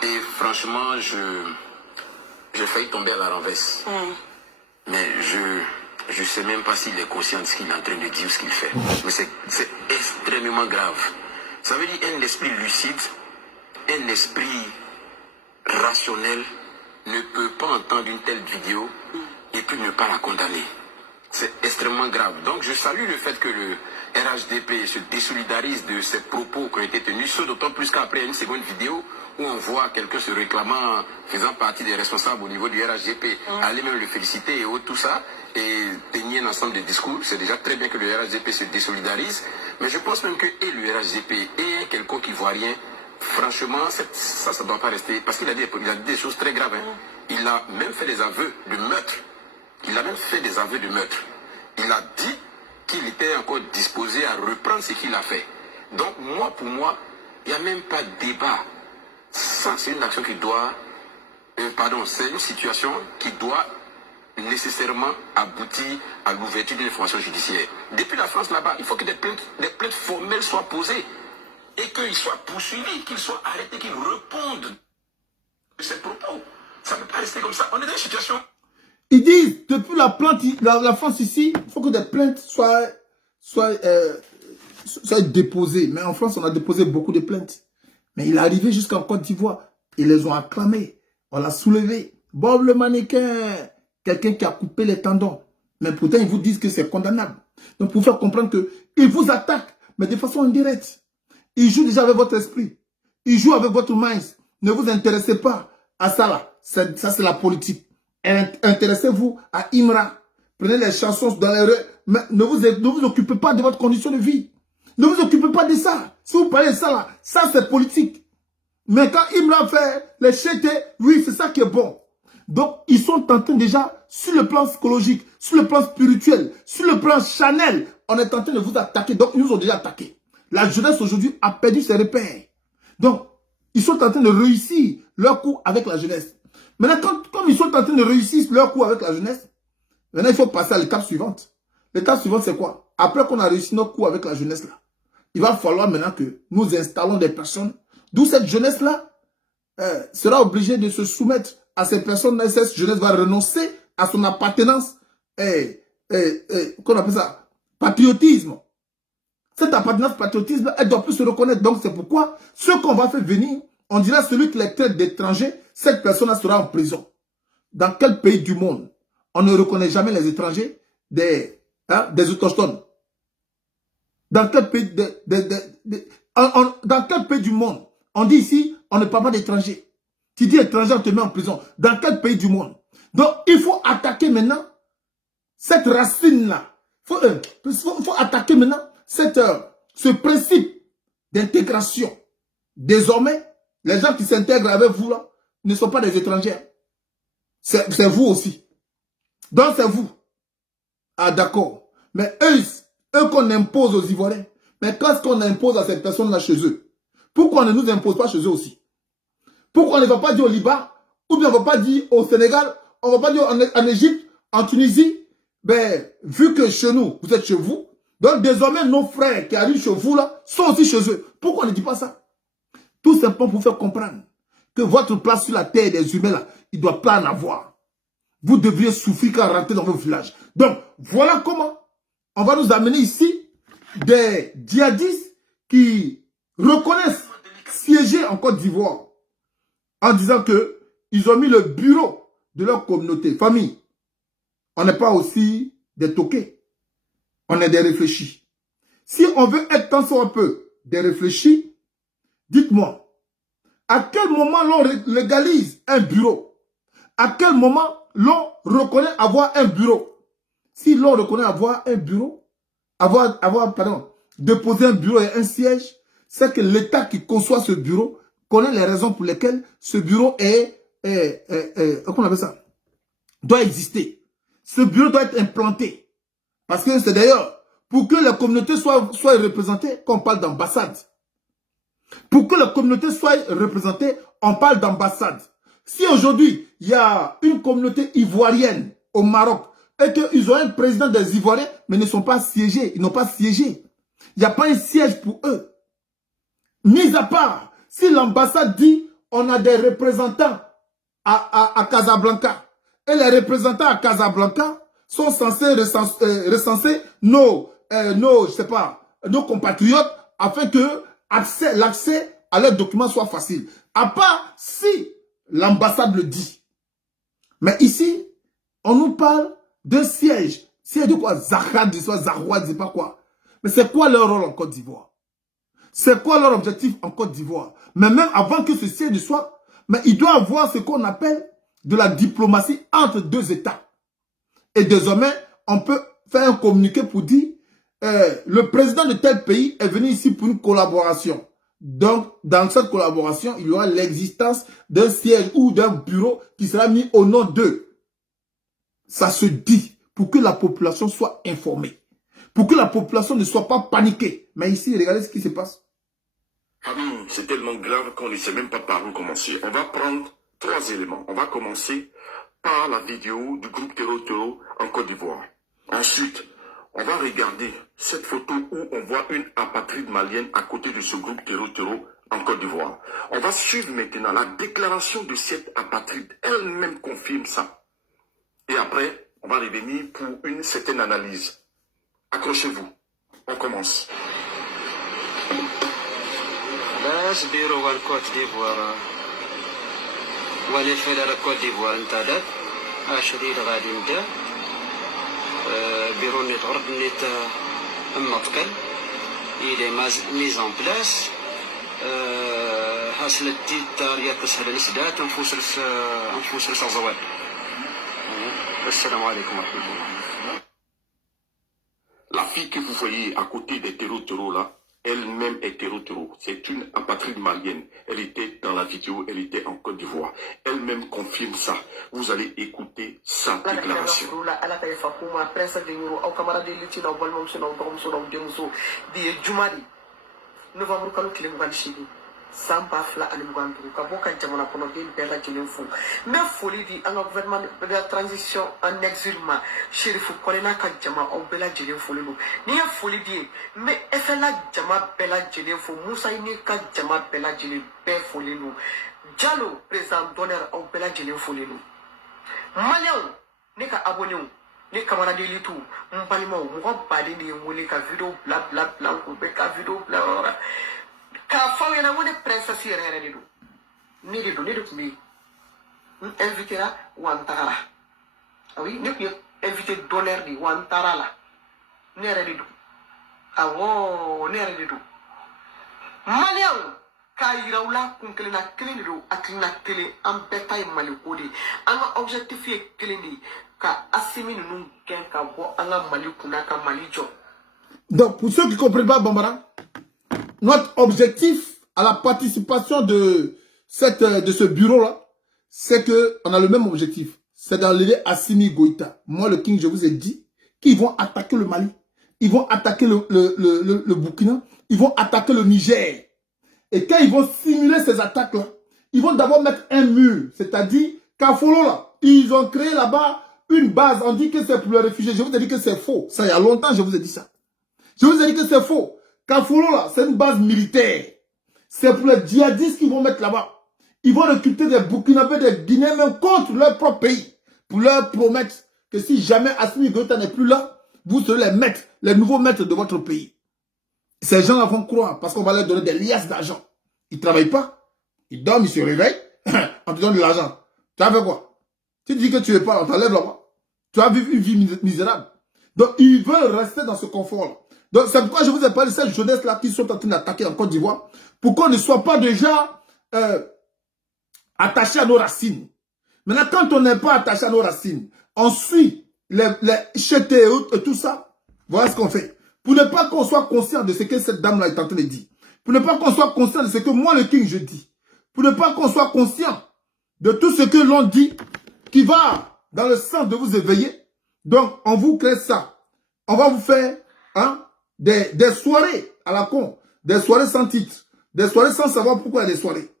et franchement, j'ai failli tomber à la renverse. Mais je sais même pas s'il est conscient de ce qu'il est en train de dire, ce qu'il fait. Mais c'est extrêmement grave. Ça veut dire un esprit lucide, un esprit rationnel ne peut pas entendre une telle vidéo et puis ne pas la condamner. C'est extrêmement grave. Donc je salue le fait que le RHDP se désolidarise de ces propos qui ont été tenus, ce d'autant plus qu'après une seconde vidéo où on voit quelqu'un se réclamant, faisant partie des responsables au niveau du RHDP, aller même le féliciter et tout ça, et tenir un ensemble de discours. C'est déjà très bien que le RHDP se désolidarise, mais je pense même que et le RHDP et quelqu'un qui voit rien, franchement, ça ne doit pas rester, parce qu'il a dit des choses très graves. Hein. Il a même fait des aveux de meurtre. Il a même fait des aveux de meurtre. Il a dit qu'il était encore disposé à reprendre ce qu'il a fait. Donc, pour moi, il n'y a même pas de débat. Ça, c'est une action qui doit... c'est une situation qui doit nécessairement aboutir à l'ouverture d'une information judiciaire. Depuis la France, là-bas, il faut que des plaintes formelles soient posées et qu'ils soient poursuivis, qu'ils soient arrêtés, qu'ils répondent de ces propos. Ça ne peut pas rester comme ça. On est dans une situation... Ils disent, depuis la France ici, il faut que des plaintes soient déposées. Mais en France, on a déposé beaucoup de plaintes. Mais il est arrivé jusqu'en Côte d'Ivoire. Ils les ont acclamés. On l'a soulevé. Bob le mannequin, quelqu'un qui a coupé les tendons. Mais pourtant, ils vous disent que c'est condamnable. Donc, pour faire comprendre qu'ils vous attaquent, mais de façon indirecte. Ils jouent déjà avec votre esprit. Ils jouent avec votre minds. Ne vous intéressez pas à ça là. Ça, c'est la politique. Intéressez-vous à Imra. Prenez les chansons dans les rues. Mais ne vous occupez pas de votre condition de vie. Ne vous occupez pas de ça. Si vous parlez de ça là, ça c'est politique. Mais quand il me l'a fait, les chétés, oui, c'est ça qui est bon. Donc, ils sont en train déjà, sur le plan psychologique, sur le plan spirituel, sur le plan Chanel, on est en train de vous attaquer. Donc, ils nous ont déjà attaqués. La jeunesse aujourd'hui a perdu ses repères. Donc, ils sont en train de réussir leur coup avec la jeunesse. Maintenant, comme ils sont en train de réussir leur coup avec la jeunesse, maintenant, il faut passer à l'étape suivante. L'étape suivante, c'est quoi? Après qu'on a réussi notre coup avec la jeunesse là, il va falloir maintenant que nous installons des personnes, d'où cette jeunesse-là sera obligée de se soumettre à ces personnes-là. Cette jeunesse va renoncer à son appartenance, qu'on appelle ça, patriotisme. Cette appartenance patriotisme, elle doit plus se reconnaître. Donc c'est pourquoi, ce qu'on va faire venir, on dira celui qui les traite d'étrangers, cette personne-là sera en prison. Dans quel pays du monde on ne reconnaît jamais les étrangers des autochtones? Dans quel pays, dans quel pays du monde on dit ici, on ne parle pas d'étrangers? Tu dis étranger, on te met en prison. Dans quel pays du monde? Donc, il faut attaquer maintenant cette racine-là. Il faut attaquer maintenant ce principe d'intégration. Désormais, les gens qui s'intègrent avec vous là ne sont pas des étrangers. C'est vous aussi. Donc, c'est vous. Ah, d'accord. Mais eux qu'on impose aux Ivoiriens. Mais qu'est-ce qu'on impose à ces personnes-là chez eux? Pourquoi on ne nous impose pas chez eux aussi? Pourquoi on ne va pas dire au Liban, ou bien on ne va pas dire au Sénégal, on ne va pas dire en Égypte, en Tunisie? Ben, vu que chez nous, vous êtes chez vous, donc désormais nos frères qui arrivent chez vous là, sont aussi chez eux. Pourquoi on ne dit pas ça? Tout simplement pour faire comprendre que votre place sur la terre des humains là, il ne doit pas en avoir. Vous devriez souffrir quand rentrer dans vos villages. Donc, voilà comment on va nous amener ici des djihadistes qui reconnaissent siéger en Côte d'Ivoire en disant qu'ils ont mis le bureau de leur communauté, famille. On n'est pas aussi des toqués. On est des réfléchis. Si on veut être tant soit un peu des réfléchis, dites-moi, à quel moment l'on légalise un bureau? À quel moment l'on reconnaît avoir un bureau? Si l'on reconnaît avoir un bureau, déposer un bureau et un siège, c'est que l'État qui conçoit ce bureau connaît les raisons pour lesquelles ce bureau comment on appelle ça? Doit exister. Ce bureau doit être implanté. Parce que c'est d'ailleurs, pour que la communauté soit représentée, qu'on parle d'ambassade. Pour que la communauté soit représentée, on parle d'ambassade. Si aujourd'hui, il y a une communauté ivoirienne au Maroc, et qu'ils ont un président des Ivoiriens, mais ils ne sont pas siégés, ils n'ont pas siégé. Il n'y a pas un siège pour eux. Mis à part, si l'ambassade dit, on a des représentants à Casablanca, et les représentants à Casablanca sont censés recenser nos compatriotes afin que l'accès à leurs documents soit facile. À part si l'ambassade le dit. Mais ici, on nous parle d'un siège. Siège de quoi? Zahad, Zarouad, je sais pas quoi. Mais c'est quoi leur rôle en Côte d'Ivoire? C'est quoi leur objectif en Côte d'Ivoire? Mais même avant que ce siège soit, mais il doit avoir ce qu'on appelle de la diplomatie entre deux États. Et désormais, on peut faire un communiqué pour dire le président de tel pays est venu ici pour une collaboration. Donc, dans cette collaboration, il y aura l'existence d'un siège ou d'un bureau qui sera mis au nom d'eux. Ça se dit pour que la population soit informée. Pour que la population ne soit pas paniquée. Mais ici, regardez ce qui se passe. C'est tellement grave qu'on ne sait même pas par où commencer. On va prendre 3 éléments. On va commencer par la vidéo du groupe Tero en Côte d'Ivoire. Ensuite, on va regarder cette photo où on voit une apatride malienne à côté de ce groupe Tero en Côte d'Ivoire. On va suivre maintenant la déclaration de cette apatride. Elle-même confirme ça. Et après, on va revenir pour une certaine analyse. Accrochez-vous. On commence. Côte d'Ivoire. ونفعل كوت ديفوار انتدب اشري غادي نبدا بيرو نيت غرب نيت مطقل الى ميز ان بلاس حاصل التيتار يا تسهل الاسدات انفوس الزوال. السلام عليكم ورحمه الله. La fille que vous voyez à côté des Tero là, elle-même est terreau. C'est une apatride malienne. Elle était dans la vidéo, elle était en Côte d'Ivoire. Elle-même confirme ça. Vous allez écouter sa déclaration. Samba fla alimgandu ka boka jamana kono den bela jelen fu me foli di anga gouvernement de la transition en exilma sherifu kolena ka jama o bela jelen fu lu ni ya foli di me efela jama bela jelen fu musa ni ka jama bela jelen be foli lu jalo président d'honneur o bela jelen fu lu malion ne ka abonné ni camarade litu mbalima mo ko badi ni woni ka video bla bla bla ko be ka video bla ka fawe na woni princesse yere ni do mi invité la wantara oui ni ko invité d'honneur ni wantara la nere ni do awo nere ni do maliaw ka yirawla kun kelena keleni do aklina tele am betay malikodi anga objectif e keleni ka asimi nunu ken ka bo anga malikuna ka malijo. Donc pour ceux qui comprennent pas Bambara, notre objectif à la participation de ce bureau-là, c'est qu'on a le même objectif. C'est d'enlever Assimi Goïta. Moi, le King, je vous ai dit qu'ils vont attaquer le Mali. Ils vont attaquer le Burkina. Ils vont attaquer le Niger. Et quand ils vont simuler ces attaques-là, ils vont d'abord mettre un mur. C'est-à-dire qu'à Folo, là, ils ont créé là-bas une base. On dit que c'est pour les réfugiés. Je vous ai dit que c'est faux. Ça, il y a longtemps, je vous ai dit ça. Je vous ai dit que c'est faux. Kafolo, là, c'est une base militaire. C'est pour les djihadistes qu'ils vont mettre là-bas. Ils vont recruter des Burkinabés, des Guinéens, même contre leur propre pays. Pour leur promettre que si jamais Assimi Goïta n'est plus là, vous serez les maîtres, les nouveaux maîtres de votre pays. Ces gens-là vont croire parce qu'on va leur donner des liasses d'argent. Ils ne travaillent pas. Ils dorment, ils se réveillent. On te donne de l'argent. Tu as fait quoi? Tu dis que tu n'es pas, on t'enlève là-bas. Tu vas vivre une vie misérable. Donc, ils veulent rester dans ce confort-là. Donc, c'est pourquoi je vous ai parlé de cette jeunesse-là qui sont en train d'attaquer en Côte d'Ivoire pour qu'on ne soit pas déjà attaché à nos racines. Maintenant, quand on n'est pas attaché à nos racines, on suit les chetés et tout ça. Voilà ce qu'on fait. Pour ne pas qu'on soit conscient de ce que cette dame-là est en train de dire. Pour ne pas qu'on soit conscient de ce que moi, le King, je dis. Pour ne pas qu'on soit conscient de tout ce que l'on dit qui va dans le sens de vous éveiller. Donc, on vous crée ça. On va vous faire des soirées à la con. Des soirées sans titre. Des soirées sans savoir pourquoi il y a des soirées.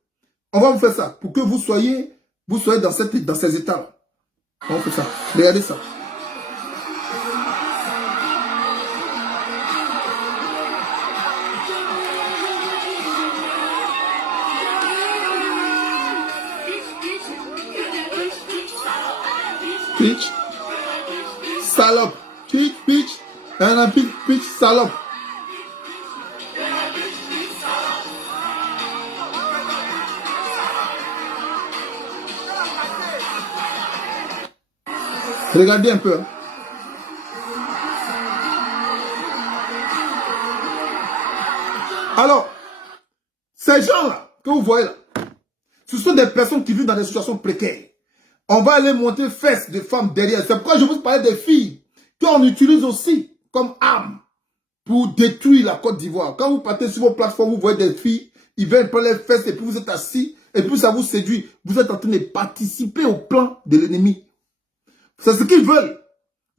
On va vous faire ça pour que vous soyez dans ces états-là. On va faire ça. Regardez ça. Pitch. Salope. Pitch. And a pitch salope. Regardez un peu. Alors, ces gens-là, que vous voyez là, ce sont des personnes qui vivent dans des situations précaires. On va aller monter fesses de femmes derrière. C'est pourquoi je vous parlais des filles qu'on utilise aussi comme arme pour détruire la Côte d'Ivoire. Quand vous partez sur vos plateformes, vous voyez des filles, ils viennent prendre les fesses et puis vous êtes assis et puis ça vous séduit. Vous êtes en train de participer au plan de l'ennemi. C'est ce qu'ils veulent.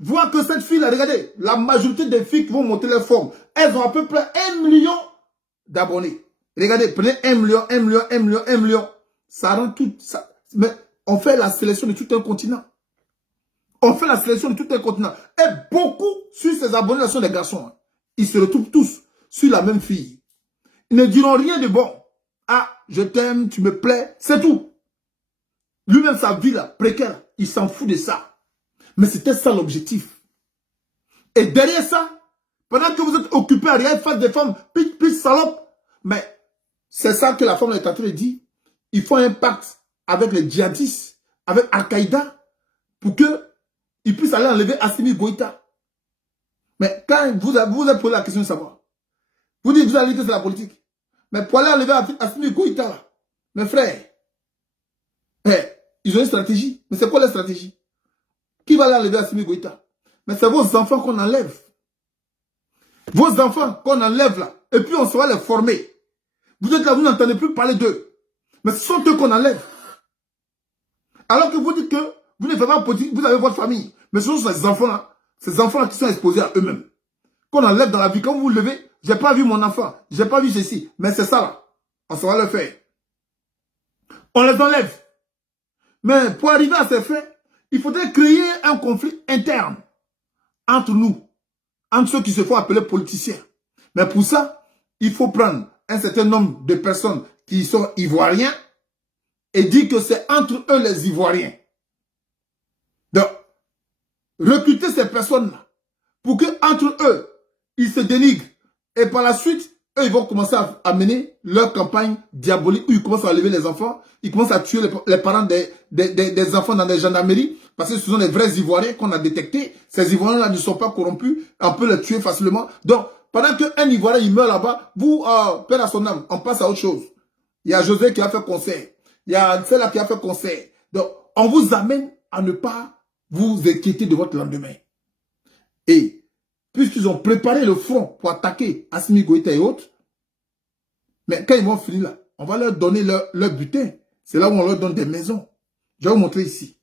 Voir que cette fille-là, regardez, la majorité des filles qui vont monter les formes, elles ont à peu près 1 million d'abonnés. Regardez, prenez 1 million. Ça rend tout ça. Mais on fait la sélection de tout un continent. On fait la sélection de tout un continent. Et beaucoup sur ces abonnés sont des garçons. Ils se retrouvent tous sur la même fille. Ils ne diront rien de bon. Ah, je t'aime, tu me plais, c'est tout. Lui-même, sa vie là, précaire, il s'en fout de ça. Mais c'était ça l'objectif. Et derrière ça, pendant que vous êtes occupé à regarder face des femmes, pitch, salope, mais c'est ça que la femme est en train de dire. Il faut un pacte avec les djihadistes, avec Al-Qaïda, pour qu'ils puissent aller enlever Assimi Goïta. Mais quand vous avez posé la question de savoir, vous dites, vous allez dire que c'est la politique. Mais pour aller enlever Assimi Goïta, là, mes frères, ils ont une stratégie. Mais c'est quoi la stratégie? Qui va aller enlever Assimi Goïta? Mais c'est vos enfants qu'on enlève. Vos enfants qu'on enlève là. et puis on sera les former. Vous êtes là, vous n'entendez plus parler d'eux. Mais ce sont eux qu'on enlève. Alors que vous dites que vous ne faites pas politique, vous avez votre famille. Mais ce sont ces enfants-là qui sont exposés à eux-mêmes. Qu'on enlève dans la vie. Quand vous vous levez, j'ai pas vu mon enfant, j'ai pas vu ceci. Mais c'est ça là. On saura le faire. On les enlève. Mais pour arriver à ces faits, il faudrait créer un conflit interne entre nous, entre ceux qui se font appeler politiciens. Mais pour ça, il faut prendre un certain nombre de personnes qui sont ivoiriens et dire que c'est entre eux les Ivoiriens. Donc, recruter ces personnes-là pour qu'entre eux, ils se dénigrent. Et par la suite, eux, ils vont commencer à mener leur campagne diabolique où ils commencent à enlever les enfants. Ils commencent à tuer les parents des enfants dans des gendarmeries parce que ce sont des vrais Ivoiriens qu'on a détectés. Ces Ivoiriens-là ne sont pas corrompus. On peut les tuer facilement. Donc, pendant qu'un Ivoirien il meurt là-bas, vous, père à son âme, on passe à autre chose. Il y a José qui a fait concert. Il y a celle-là qui a fait concert. Donc, on vous amène à ne pas vous inquiéter de votre lendemain. Et puisqu'ils ont préparé le front pour attaquer Assimi Goïta et autres, mais quand ils vont finir là, on va leur donner leur butin. C'est là où on leur donne des maisons. Je vais vous montrer ici.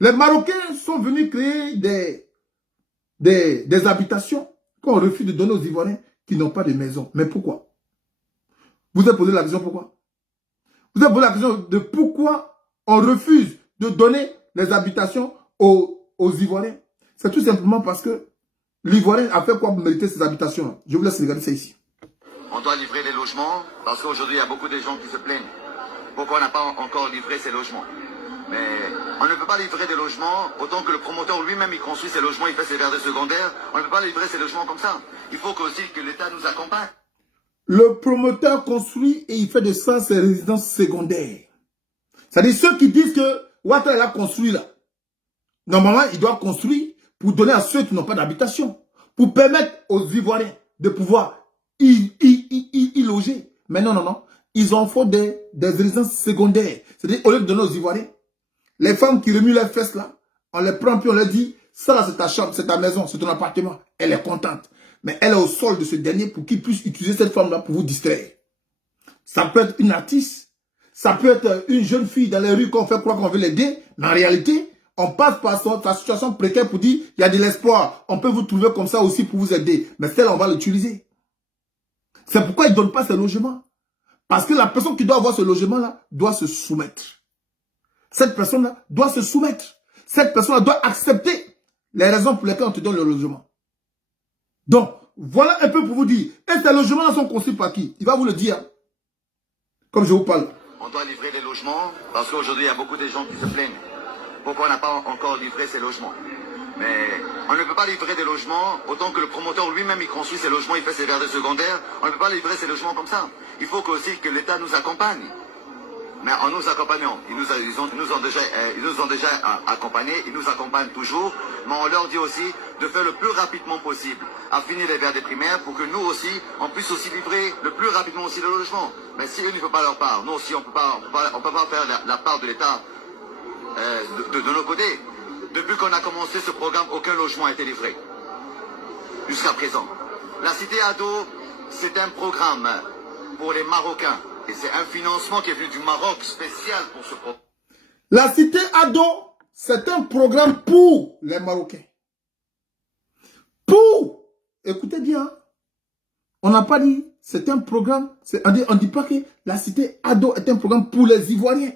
Les Marocains sont venus créer des habitations qu'on refuse de donner aux Ivoiriens qui n'ont pas de maison. Mais pourquoi? Vous avez posé la question pourquoi? Vous avez posé la question de pourquoi on refuse de donner les habitations aux Ivoiriens. C'est tout simplement parce que l'Ivoirien a fait quoi pour mériter ces habitations? Je vous laisse regarder ça ici. On doit livrer les logements parce qu'aujourd'hui, il y a beaucoup de gens qui se plaignent. Pourquoi on n'a pas encore livré ces logements? Mais on ne peut pas livrer des logements autant que le promoteur lui-même il construit ses logements, il fait ses jardins secondaires. On ne peut pas livrer ces logements comme ça. Il faut aussi que l'État nous accompagne. Le promoteur construit et il fait de ça ses résidences secondaires. C'est-à-dire ceux qui disent que Ouattara l'a construit là. Normalement, il doit construire pour donner à ceux qui n'ont pas d'habitation. Pour permettre aux Ivoiriens de pouvoir y loger. Mais non, non, non. Ils en font des résidences secondaires. C'est-à-dire, au lieu de donner aux Ivoiriens, les femmes qui remuent leurs fesses là, on les prend puis on leur dit, ça là c'est ta chambre, c'est ta maison, c'est ton appartement. Elle est contente. Mais elle est au sol de ce dernier pour qu'il puisse utiliser cette femme là pour vous distraire. Ça peut être une artiste. Ça peut être une jeune fille dans les rues qu'on fait croire qu'on veut l'aider. Mais en réalité, on passe par sa situation précaire pour dire, il y a de l'espoir. On peut vous trouver comme ça aussi pour vous aider. Mais celle-là, on va l'utiliser. C'est pourquoi ils ne donnent pas ce logement. Parce que la personne qui doit avoir ce logement-là doit se soumettre. Cette personne-là doit se soumettre. Cette personne-là doit accepter les raisons pour lesquelles on te donne le logement. Donc, voilà un peu pour vous dire. Et ces logements-là sont construits par qui? Il va vous le dire. Comme je vous parle. On doit livrer les logements parce qu'aujourd'hui, il y a beaucoup de gens qui se plaignent. Pourquoi on n'a pas encore livré ces logements? Mais on ne peut pas livrer des logements autant que le promoteur lui-même il construit ses logements, il fait ses jardins secondaires. On ne peut pas livrer ces logements comme ça. Il faut aussi que l'État nous accompagne. Mais en nous accompagnant, ils nous ont déjà accompagnés, ils nous accompagnent toujours. Mais on leur dit aussi de faire le plus rapidement possible à finir les verres des primaires pour que nous aussi, on puisse aussi livrer le plus rapidement aussi le logement. Mais si eux ne font pas leur part, nous aussi on peut pas faire la part de l'État de nos côtés. Depuis qu'on a commencé ce programme, aucun logement a été livré. Jusqu'à présent. La Cité Ado, c'est un programme pour les Marocains. Et c'est un financement qui est venu du Maroc spécial pour ce programme. La Cité Ado, c'est un programme pour les Marocains. Pour, écoutez bien, on n'a pas dit, c'est un programme, on ne dit pas que la Cité Ado est un programme pour les Ivoiriens.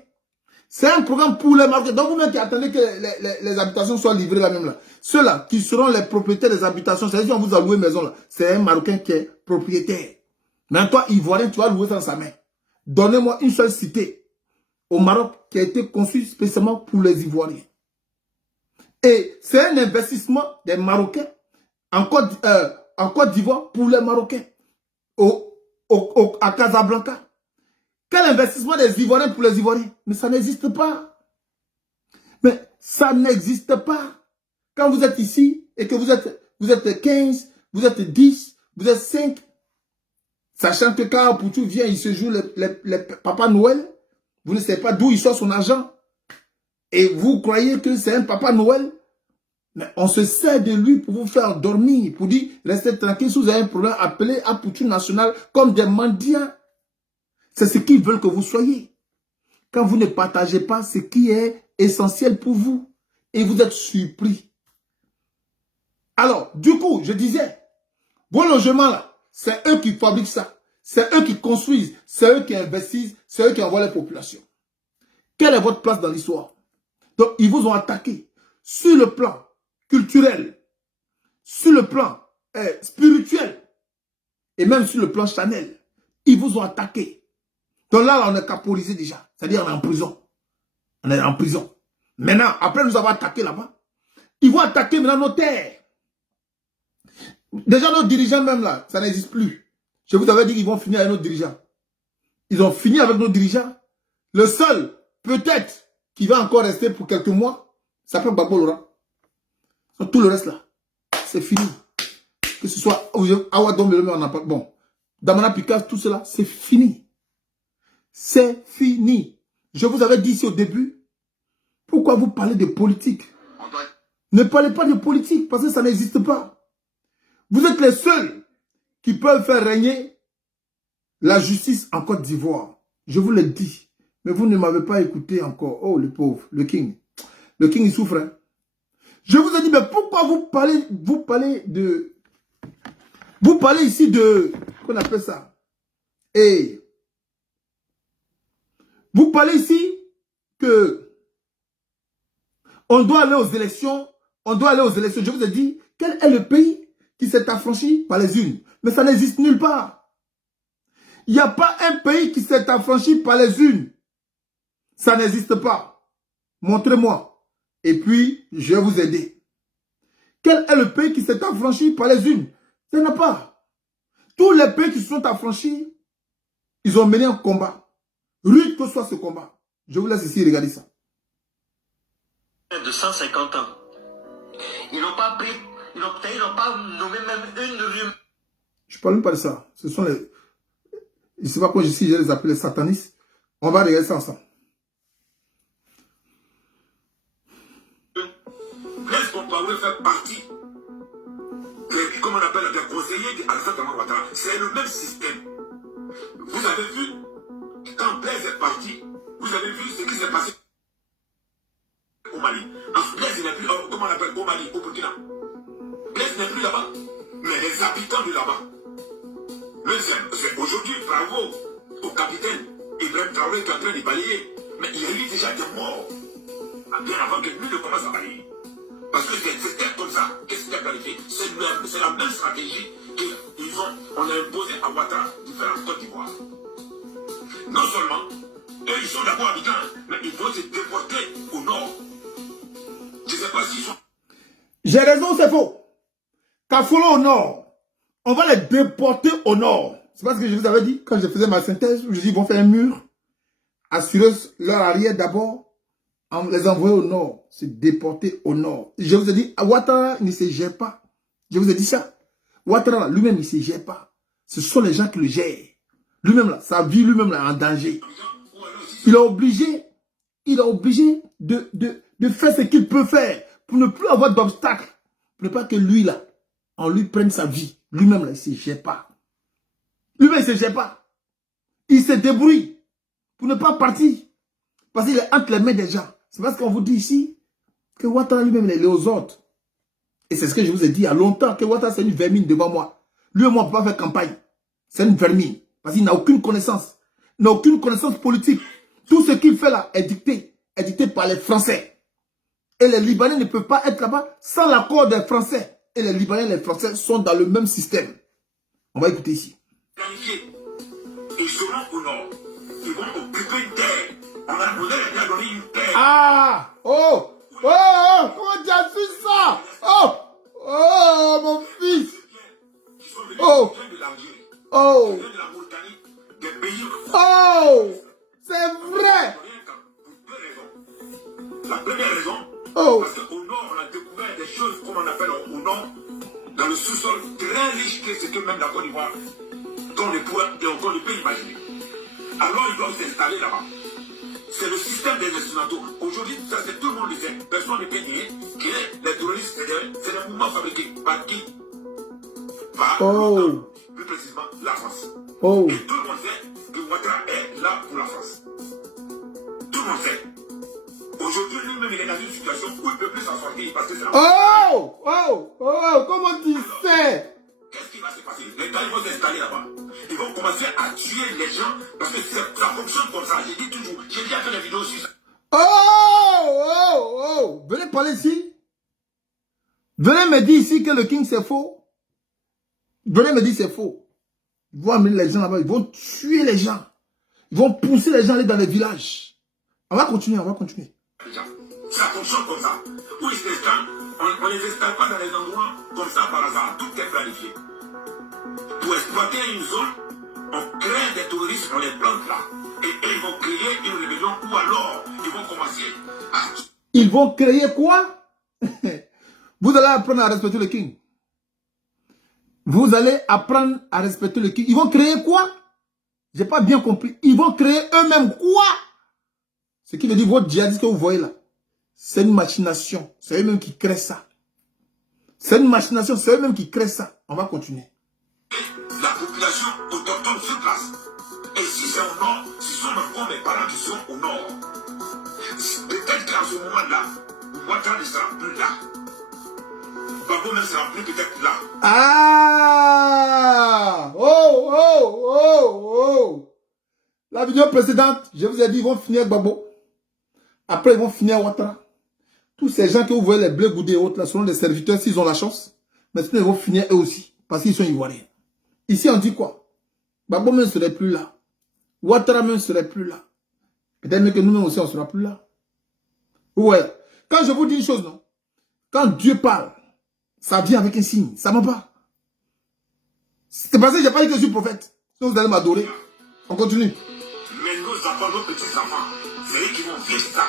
C'est un programme pour les Marocains. Donc vous-même qui attendez que les habitations soient livrées là même là. Ceux-là qui seront les propriétaires des habitations, c'est-à-dire qu'on vous a loué une maison là, c'est un Marocain qui est propriétaire. Mais toi, Ivoirien, tu vas louer ça dans sa main. Donnez-moi une seule cité au Maroc qui a été construite spécialement pour les Ivoiriens. Et c'est un investissement des Marocains en Côte d'Ivoire pour les Marocains. À Casablanca. Quel investissement des Ivoiriens pour les Ivoiriens? Mais ça n'existe pas. Mais ça n'existe pas. Quand vous êtes ici et que vous êtes 15, vous êtes 10, vous êtes 5, sachant que quand Poutou vient, il se joue le Papa Noël, vous ne savez pas d'où il sort son argent. Et vous croyez que c'est un Papa Noël? Mais on se sert de lui pour vous faire dormir, pour dire, restez tranquille, si vous avez un problème, appelez à Pouture nationale comme des mendiants. C'est ce qu'ils veulent que vous soyez. Quand vous ne partagez pas ce qui est essentiel pour vous, et vous êtes surpris. Alors, du coup, je disais, vos logements là, c'est eux qui fabriquent ça. C'est eux qui construisent, c'est eux qui investissent, c'est eux qui envoient les populations. Quelle est votre place dans l'histoire? Donc, ils vous ont attaqué sur le plan culturel, sur le plan spirituel, et même sur le plan charnel. Ils vous ont attaqué. Donc là, on est caporisé déjà. C'est-à-dire, on est en prison. On est en prison. Maintenant, après nous avoir attaqué là-bas, ils vont attaquer maintenant nos terres. Déjà, nos dirigeants même là, ça n'existe plus. Je vous avais dit qu'ils vont finir avec nos dirigeants. Ils ont fini avec nos dirigeants. Le seul, peut-être, qui va encore rester pour quelques mois, ça s'appelle Gbagbo Laurent. Tout le reste là, c'est fini. Que ce soit Awadom, bon, Damana Pikas, tout cela, c'est fini. C'est fini. Je vous avais dit ici au début, pourquoi vous parlez de politique? Ne parlez pas de politique, parce que ça n'existe pas. Vous êtes les seuls qui peuvent faire régner la justice en Côte d'Ivoire. Je vous l'ai dit. Mais vous ne m'avez pas écouté encore. Oh, le pauvre, le King. Le King, il souffre. Hein? Je vous ai dit, mais pourquoi vous parlez ici de... Qu'on appelle ça? Et vous parlez ici que on doit aller aux élections. On doit aller aux élections. Je vous ai dit, quel est le pays qui s'est affranchi par les urnes? Mais ça n'existe nulle part. Il n'y a pas un pays qui s'est affranchi par les urnes. Ça n'existe pas. Montrez-moi. Et puis, je vais vous aider. Quel est le pays qui s'est affranchi par les urnes? Il n'y en a pas. Tous les pays qui se sont affranchis, ils ont mené un combat. Rude que soit ce combat. Je vous laisse ici regarder ça. De 150 ans. Ils n'ont pas pris, ils n'ont pas nommé même une rue. Je ne parle même pas de ça. Ce sont les... Je ne sais pas comment je les appelle les satanistes. On va regarder ça ensemble. Blaise Compaoré fait partie comme on appelle des conseillers d'Alassane Dramane Ouattara. C'est le même système. Vous avez vu, quand Blaise est parti, vous avez vu ce qui s'est passé au Mali. Blaise n'est plus, comment on appelle, au Mali, au Burkina. Blaise n'est plus là-bas. Mais les habitants de là-bas. Aujourd'hui, bravo au capitaine Ibrahim Traoré qui est en train de balayer. Mais il y a eu déjà des morts. Bien avant que lui ne commence à balayer. Parce que c'était comme ça. Qu'est-ce qui a qualifié? C'est la même stratégie qu'on a imposée à Ouattara de faire en Côte d'Ivoire. Non seulement, eux ils sont d'accord avec eux, mais ils vont se déporter au nord. Je ne sais pas s'ils sont... J'ai raison, c'est faux. Kafolo au nord. On va les déporter au nord. C'est parce que je vous avais dit, quand je faisais ma synthèse, je dis ils vont faire un mur, assurer leur arrière d'abord, les envoyer au nord, se déporter au nord. Je vous ai dit, Ouattara ne se gère pas. Je vous ai dit ça. Ouattara, lui-même, il ne se gère pas. Ce sont les gens qui le gèrent. Lui-même, là, sa vie, lui-même, là, en danger. Il est obligé de faire ce qu'il peut faire pour ne plus avoir d'obstacles. Pour ne pas que lui, là, on lui prenne sa vie. Lui-même, là, il ne se gère pas. Lui-même, il ne se gère pas. Il se débrouille pour ne pas partir. Parce qu'il est entre les mains des gens. C'est parce qu'on vous dit ici que Ouattara lui-même, il est aux autres. Et c'est ce que je vous ai dit il y a longtemps, que Ouattara, c'est une vermine devant moi. Lui et moi, on ne peut pas faire campagne. C'est une vermine. Parce qu'il n'a aucune connaissance. Il n'a aucune connaissance politique. Tout ce qu'il fait là est dicté par les Français. Et les Libanais ne peuvent pas être là-bas sans l'accord des Français. Et les Libanais et les Français sont dans le même système. On va écouter ici. Ils seront au nord. Ils vont occuper une terre. On a donné une terre. Ah! Oh! Oh! Comment tu as fait ça? Oh! Oh, mon fils! Oh! Oh! Oh! C'est vrai! La première raison, oh. Parce qu'au nord, on a découvert des choses, comme on appelle au nord, dans le sous-sol, très riche que c'est que même la Côte d'Ivoire, qu'on ne peut imaginer. Alors ils doivent s'installer là-bas. c'est le système des instrumentaux. Aujourd'hui, ça c'est tout le monde le sait. Personne ne peut nier que les terroristes, c'est des mouvements fabriqués. Par qui? Par l'OTAN, plus précisément la France. Et tout le monde sait que Ouattara est là pour la France. Tout le monde sait. Aujourd'hui, lui-même, il est dans une situation où il ne peut plus s'en sortir parce que c'est la... comment tu sais? Qu'est-ce qui va se passer? Les gars, ils vont s'installer là-bas. Ils vont commencer à tuer les gens parce que ça fonctionne comme ça. J'ai dit toujours, j'ai déjà fait des vidéos sur ça. Venez parler ici. Venez me dire ici que le King c'est faux. Venez me dire c'est faux. Ils vont amener les gens là-bas, ils vont tuer les gens. Ils vont pousser les gens à aller dans les villages. On va continuer, on va continuer. Ça fonctionne comme ça. Où ils s'installent, on ne les installe pas dans les endroits comme ça par hasard. Tout est planifié. Pour exploiter une zone, on crée des terroristes, on les plante là. Et eux, ils vont créer une rébellion ou alors ils vont commencer à... Ils vont créer quoi? Vous allez apprendre à respecter le King. Vous allez apprendre à respecter le King. Ils vont créer quoi? J'ai pas bien compris. Ils vont créer eux-mêmes quoi? Ce qui veut dire votre djihadiste que vous voyez là. C'est une machination. C'est eux-mêmes qui créent ça. C'est une machination. C'est eux-mêmes qui créent ça. On va continuer. La population autochtone sur place. Et si c'est au nord, ce sont encore mes parents qui sont au nord. Peut-être qu'à ce moment-là, Ouattara ne sera plus là. Gbagbo ne sera plus peut-être là. La vidéo précédente, je vous ai dit, ils vont finir Gbagbo. Après, ils vont finir Ouattara. Tous ces gens que vous voyez, les bleus goudés et autres, là, seront des serviteurs s'ils ont la chance. Mais sinon, ils vont finir eux aussi. Parce qu'ils sont ivoiriens. Ici, on dit quoi? Gbagbo même ne serait plus là. Ouattara même ne serait plus là. Peut-être que nous-mêmes aussi, on ne sera plus là. Ouais. Quand je vous dis une chose, non? Quand Dieu parle, ça vient avec un signe. Ça ne va pas. C'est parce que je n'ai pas dit que je suis prophète. Sinon, vous allez m'adorer. On continue. Mais nos enfants, nos petits-enfants, c'est eux qui vont vivre ça.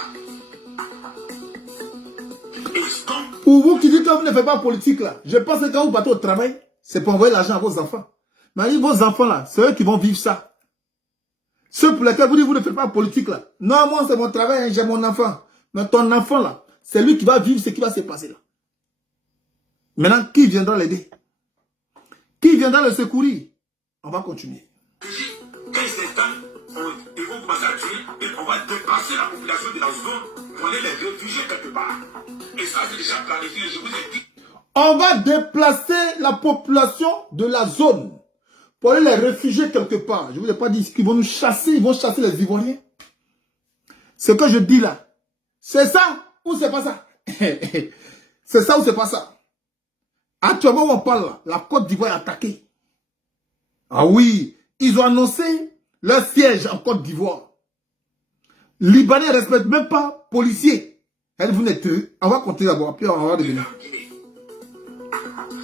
Pour vous qui dites que vous ne faites pas politique là, je pense que quand vous partez au travail, c'est pour envoyer l'argent à vos enfants. Mais vos enfants là, c'est eux qui vont vivre ça. Ceux pour lesquels vous dites que vous ne faites pas politique là. Non, moi c'est mon travail, hein, j'ai mon enfant. Mais ton enfant là, c'est lui qui va vivre ce qui va se passer là. Maintenant, qui viendra l'aider? Qui viendra le secourir? On va continuer. Quand ils s'installent, ils vont commencer à tuer et on va déplacer la population de la zone pour aller les réfugier quelque part. Et ça, c'est déjà planifié, je vous ai dit. On va déplacer la population de la zone pour aller les réfugier quelque part. Je ne vous ai pas dit qu'ils vont nous chasser, ils vont chasser les Ivoiriens. Ce que je dis là, c'est ça ou c'est pas ça? C'est ça ou c'est pas ça? Actuellement, où on parle là, la Côte d'Ivoire est attaquée. Ah oui, ils ont annoncé leur siège en Côte d'Ivoire. Libanais ne respectent même pas policiers. Vous n'êtes... On va continuer d'abord, puis on va revenir.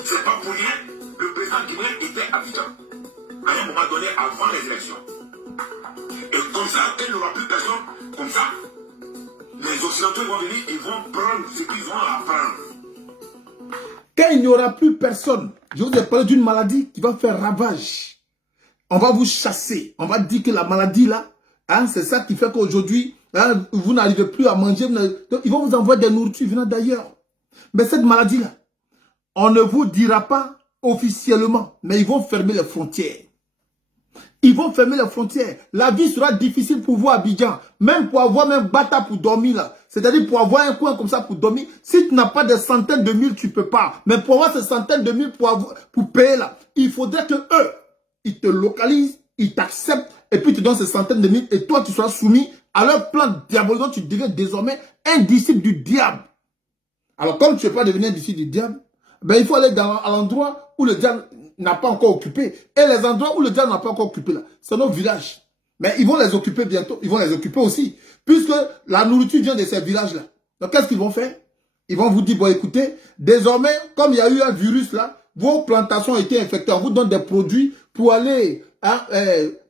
C'est pas pour rien, le président guinéen était à Abidjan. À un moment donné, avant les élections. Et comme ça, il n'y aura plus personne comme ça. Les Occidentaux vont venir, ils vont prendre ce qu'ils vont apprendre. Quand il n'y aura plus personne, je vous ai parlé d'une maladie qui va faire ravage. On va vous chasser. On va dire que la maladie là, hein, c'est ça qui fait qu'aujourd'hui, hein, vous n'arrivez plus à manger. Donc, ils vont vous envoyer des nourritures venant d'ailleurs. Mais cette maladie là, on ne vous dira pas officiellement, mais ils vont fermer les frontières. Ils vont fermer les frontières. La vie sera difficile pour vous à Abidjan. Même pour avoir même bata pour dormir là. C'est-à-dire pour avoir un coin comme ça pour dormir. Si tu n'as pas des centaines de mille, tu ne peux pas. Mais pour avoir ces centaines de mille pour payer là, il faudrait que eux, ils te localisent, ils t'acceptent et puis tu donnes ces centaines de mille et toi tu seras soumis à leur plan diabolique. Tu deviens désormais un disciple du diable. Alors comme tu ne peux pas devenir un disciple du diable, ben, il faut aller à l'endroit où le diable n'a pas encore occupé. Et les endroits où le diable n'a pas encore occupé là, c'est nos villages. Mais ils vont les occuper bientôt. Ils vont les occuper aussi. Puisque la nourriture vient de ces villages-là. Donc qu'est-ce qu'ils vont faire? Ils vont vous dire, bon écoutez, désormais, comme il y a eu un virus là, vos plantations ont été infectées. On vous donne des produits pour aller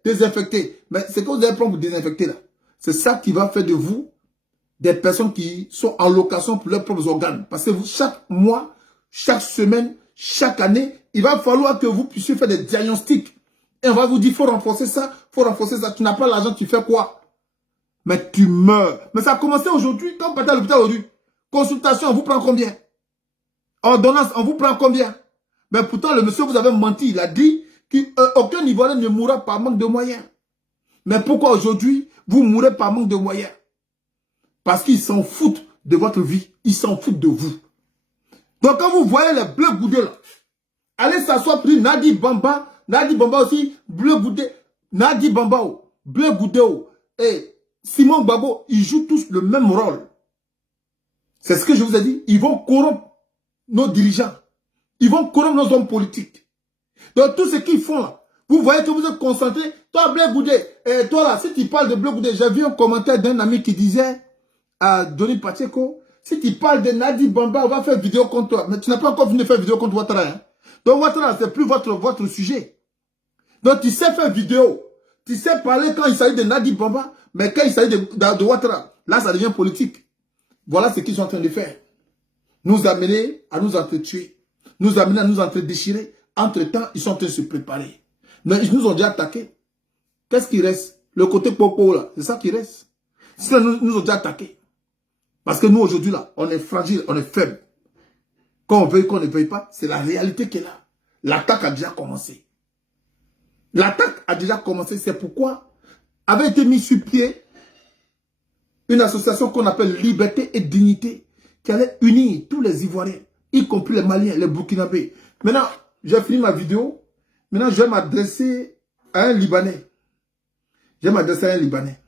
désinfecter. Mais c'est que vous allez prendre pour désinfecter là. C'est ça qui va faire de vous des personnes qui sont en location pour leurs propres organes. Parce que vous, chaque mois, chaque semaine, chaque année, il va falloir que vous puissiez faire des diagnostics. Et on va vous dire, il faut renforcer ça, il faut renforcer ça. Tu n'as pas l'argent, tu fais quoi? Mais tu meurs. Mais ça a commencé aujourd'hui. Quand vous partez à l'hôpital aujourd'hui, consultation, on vous prend combien? Ordonnance, on vous prend combien? Mais pourtant, le monsieur vous avez menti. Il a dit qu'aucun Ivoirien ne mourra par manque de moyens. Mais pourquoi aujourd'hui, vous mourrez par manque de moyens? Parce qu'ils s'en foutent de votre vie. Ils s'en foutent de vous. Donc quand vous voyez les bleus goudés là, allez s'asseoir plus Nadi Bamba aussi, bleu goudé, Nadi Bamba, bleu goudé, et Simon Gbagbo, ils jouent tous le même rôle. C'est ce que je vous ai dit. Ils vont corrompre nos dirigeants. Ils vont corrompre nos hommes politiques. Donc tout ce qu'ils font là, vous voyez que vous êtes concentré. Toi, Bleu Goudé, et toi là, si tu parles de Bleu Goudé, j'ai vu un commentaire d'un ami qui disait à Denis Pacheco, si tu parles de Nadi Bamba, on va faire vidéo contre toi. Mais tu n'as pas encore fini de faire vidéo contre Ouattara. Hein? Donc Ouattara, c'est plus votre sujet. Donc tu sais faire vidéo. Tu sais parler quand il s'agit de Nadi Bamba, mais quand il s'agit de Ouattara, là ça devient politique. Voilà ce qu'ils sont en train de faire. Nous amener à nous entretuer. Nous amener à nous entre-déchirer. Entre-temps, ils sont en train de se préparer. Mais ils nous ont déjà attaqués. Qu'est-ce qui reste? Le côté popo là, c'est ça qui reste. Ça nous ont déjà attaqués. Parce que nous aujourd'hui là, on est fragile, on est faible. Quand on veuille, qu'on ne veuille pas, c'est la réalité qui est là. L'attaque a déjà commencé. L'attaque a déjà commencé, c'est pourquoi avait été mis sur pied une association qu'on appelle Liberté et Dignité, qui allait unir tous les Ivoiriens, y compris les Maliens, les Burkinabés. Maintenant, j'ai fini ma vidéo. Maintenant, je vais m'adresser à un Libanais. Je vais m'adresser à un Libanais.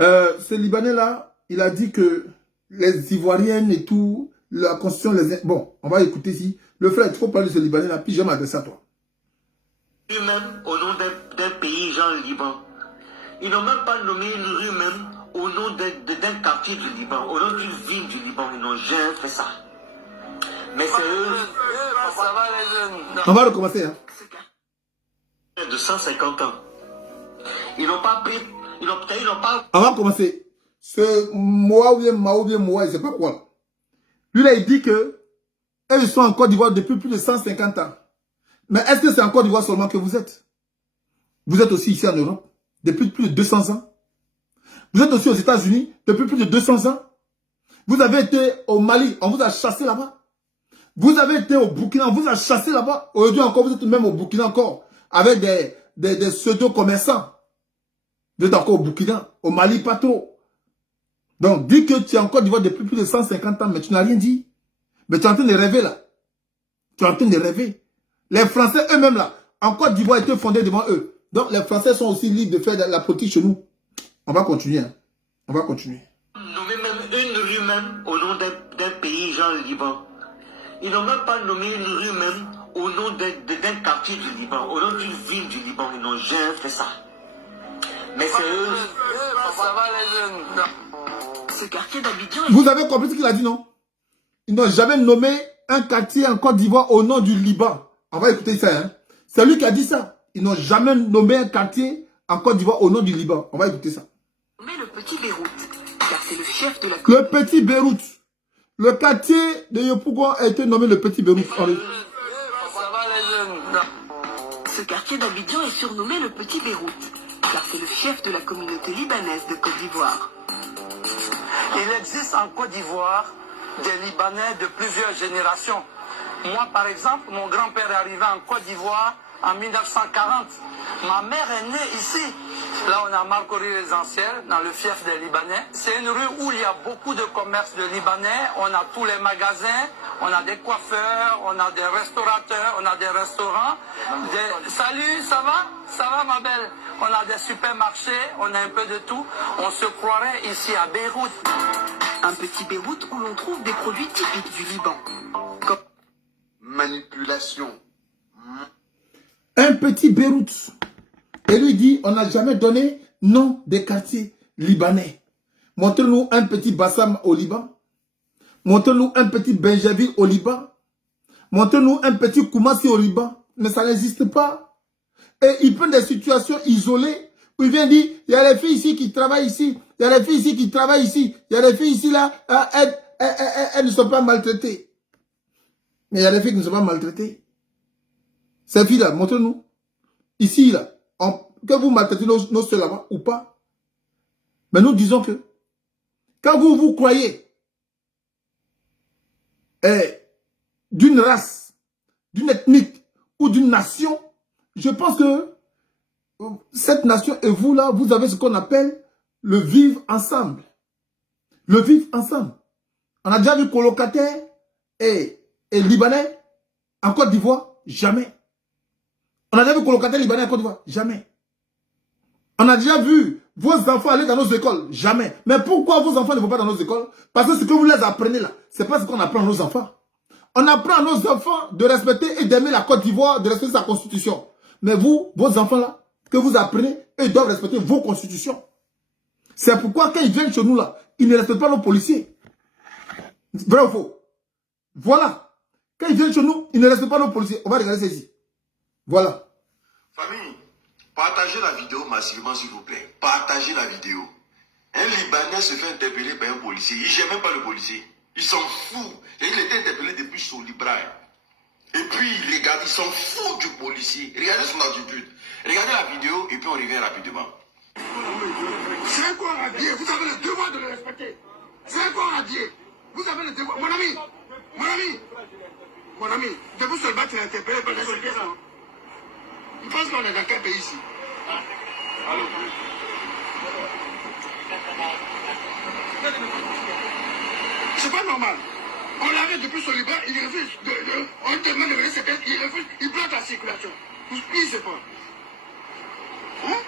Ce Libanais-là, il a dit que les Ivoiriennes et tout, la constitution les... Bon, on va écouter ici. Le frère, il faut parler de ce Libanais-là, puis je vais m'adresser à toi. Lui-même, au nom d'un pays, genre le Liban. Ils n'ont même pas nommé une rue même au nom d'un quartier du Liban, au nom d'une ville du Liban. Ils n'ont jamais fait ça. Mais c'est eux. Ça va les jeunes. On va recommencer. Hein. De 150 ans. Ils n'ont pas pris. Ils n'ont pas. On va commencer. Ce Moa, je sais pas quoi. Lui là, il dit que ils sont en Côte d'Ivoire depuis plus de 150 ans. Mais est-ce que c'est en Côte d'Ivoire seulement que vous êtes? Vous êtes aussi ici en Europe depuis plus de 200 ans. Vous êtes aussi aux États-Unis depuis plus de 200 ans. Vous avez été au Mali, on vous a chassé là-bas. Vous avez été au Burkina, on vous a chassé là-bas. Aujourd'hui encore, vous êtes même au Burkina encore, avec des pseudo-commerçants. Vous êtes encore au Burkina, au Mali pas trop. Donc, dis que tu es en Côte d'Ivoire depuis plus de 150 ans, mais tu n'as rien dit. Mais tu es en train de rêver là. Tu es en train de rêver. Les Français eux-mêmes là, en Côte d'Ivoire étaient fondés devant eux. Donc, les Français sont aussi libres de faire la politique chez nous. On va continuer. Hein. On va continuer. Nommé même une rue même au nom d'un pays, genre le Liban. Ils n'ont même pas nommé une rue même au nom d'un quartier du Liban, au nom d'une ville du Liban. Ils n'ont jamais fait ça. Mais c'est eux. Ça va les jeunes. Ce quartier d'Abidjan... Vous avez compris ce qu'il a dit, non? Ils n'ont jamais nommé un quartier en Côte d'Ivoire au nom du Liban. On va écouter ça. Hein? C'est lui qui a dit ça. Ils n'ont jamais nommé un quartier en Côte d'Ivoire au nom du Liban. On va écouter ça. Mais le petit Beyrouth, car c'est le chef de la... Le petit Beyrouth. Le quartier de Yopougon a été nommé le petit Beyrouth. Ça va les jeunes. Ce quartier d'Abidjan est surnommé le petit Beyrouth, car c'est le chef de la communauté libanaise de Côte d'Ivoire. Il existe en Côte d'Ivoire des Libanais de plusieurs générations. Moi, par exemple, mon grand-père est arrivé en Côte d'Ivoire en 1940. Ma mère est née ici. Là, on a Marcory résidentiel, dans le fief des Libanais. C'est une rue où il y a beaucoup de commerces de Libanais. On a tous les magasins, on a des coiffeurs, on a des restaurateurs, on a des restaurants. Salut, ça va? Ça va, ma belle? On a des supermarchés, on a un peu de tout. On se croirait ici à Beyrouth. Un petit Beyrouth où l'on trouve des produits typiques du Liban. Comme... Manipulation. Un petit Beyrouth. Et lui dit, on n'a jamais donné nom des quartiers libanais. Montrez-nous un petit Bassam au Liban. Montrez-nous un petit Benjaville au Liban. Montrez-nous un petit Koumassi au Liban. Mais ça n'existe pas. Et il prend des situations isolées où il vient dire, il y a les filles ici qui travaillent ici. Il y a les filles ici qui travaillent ici. Il y a les filles ici là, elles ne sont pas maltraitées. Mais il y a des filles qui ne sont pas maltraitées. Ces filles-là, montrez-nous. Ici, là, que vous maltraitez nos soeurs là-bas ou pas. Mais nous disons que quand vous croyez d'une race, d'une ethnique ou d'une nation, je pense que cette nation et vous là, vous avez ce qu'on appelle le vivre ensemble. Le vivre ensemble. On a déjà vu colocataires et Libanais en Côte d'Ivoire? Jamais. On a déjà vu colocataires Libanais en Côte d'Ivoire? Jamais. On a déjà vu vos enfants aller dans nos écoles? Jamais. Mais pourquoi vos enfants ne vont pas dans nos écoles? Parce que ce que vous les apprenez là, c'est pas ce qu'on apprend à nos enfants. On apprend à nos enfants de respecter et d'aimer la Côte d'Ivoire, de respecter sa constitution. Mais vous, vos enfants là, que vous apprenez, ils doivent respecter vos constitutions. C'est pourquoi quand ils viennent chez nous là, ils ne respectent pas nos policiers. Vrai ou faux? Voilà. Quand ils viennent chez nous, ils ne respectent pas nos policiers. On va regarder ceci. Voilà. Famille, partagez la vidéo massivement s'il vous plaît. Partagez la vidéo. Un Libanais se fait interpeller par un policier. Il ne gère même pas le policier. Il s'en fout. Et il était interpellé depuis son libraire. Et puis, regarde, il s'en fout du policier. Regardez son attitude. Regardez la vidéo et puis on revient rapidement. C'est un corps à Dieu. Vous avez le devoir de le respecter. C'est un corps à Dieu. Vous avez le devoir. Mon ami, depuis ce matin, tu es interpellé par les policiers. Il pense qu'on est dans quel pays ici? C'est pas normal. On l'arrête depuis son libraire, il refuse on demande de venir se faire, il refuse, il bloque la circulation. Il ne sait pas. Hein?